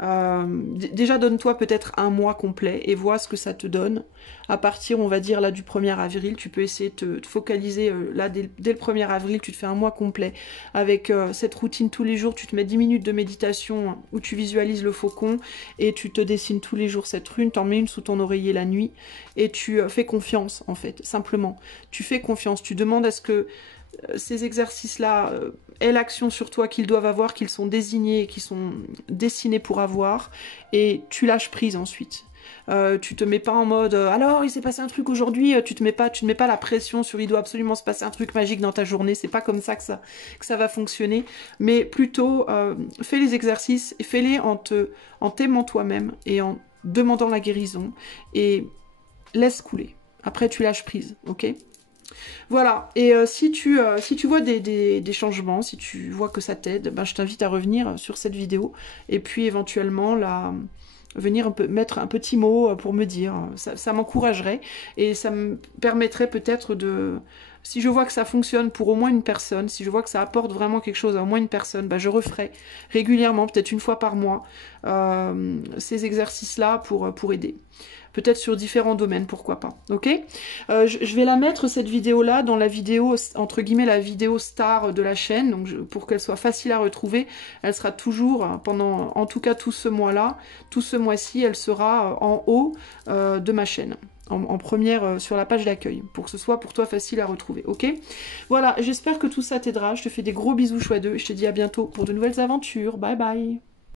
déjà donne-toi peut-être un mois complet et vois ce que ça te donne. À partir, on va dire là du 1er avril, tu peux essayer de te focaliser là dès le 1er avril, tu te fais un mois complet avec cette routine tous les jours, tu te mets 10 minutes de méditation où tu visualises le faucon et tu te dessines tous les jours cette rune, t'en mets une sous ton oreiller la nuit et tu fais confiance en fait, simplement. Tu fais confiance, tu demandes à ce que ces exercices-là aient l'action sur toi qu'ils doivent avoir, qu'ils sont désignés, qu'ils sont dessinés pour avoir, et tu lâches prise ensuite. Tu te mets pas en mode alors il s'est passé un truc aujourd'hui, tu te mets pas la pression sur il doit absolument se passer un truc magique dans ta journée, c'est pas comme ça que ça va fonctionner, mais plutôt fais les exercices et fais-les en t'aimant toi-même et en demandant la guérison et laisse couler. Après, tu lâches prise, ok? Voilà, et si tu vois des changements, si tu vois que ça t'aide, ben, je t'invite à revenir sur cette vidéo, et puis éventuellement venir mettre un petit mot pour me dire, ça m'encouragerait, et ça me permettrait peut-être si je vois que ça fonctionne pour au moins une personne, si je vois que ça apporte vraiment quelque chose à au moins une personne, ben, je referai régulièrement, peut-être une fois par mois, ces exercices-là pour aider. Peut-être sur différents domaines, pourquoi pas, ok? Je vais la mettre, cette vidéo-là, dans la vidéo, entre guillemets, la vidéo star de la chaîne, donc pour qu'elle soit facile à retrouver. Elle sera toujours, pendant, en tout cas tout ce mois-là, tout ce mois-ci, elle sera en haut de ma chaîne. En première sur la page d'accueil, pour que ce soit pour toi facile à retrouver, ok? Voilà, j'espère que tout ça t'aidera. Je te fais des gros bisous x2, et je te dis à bientôt pour de nouvelles aventures. Bye bye!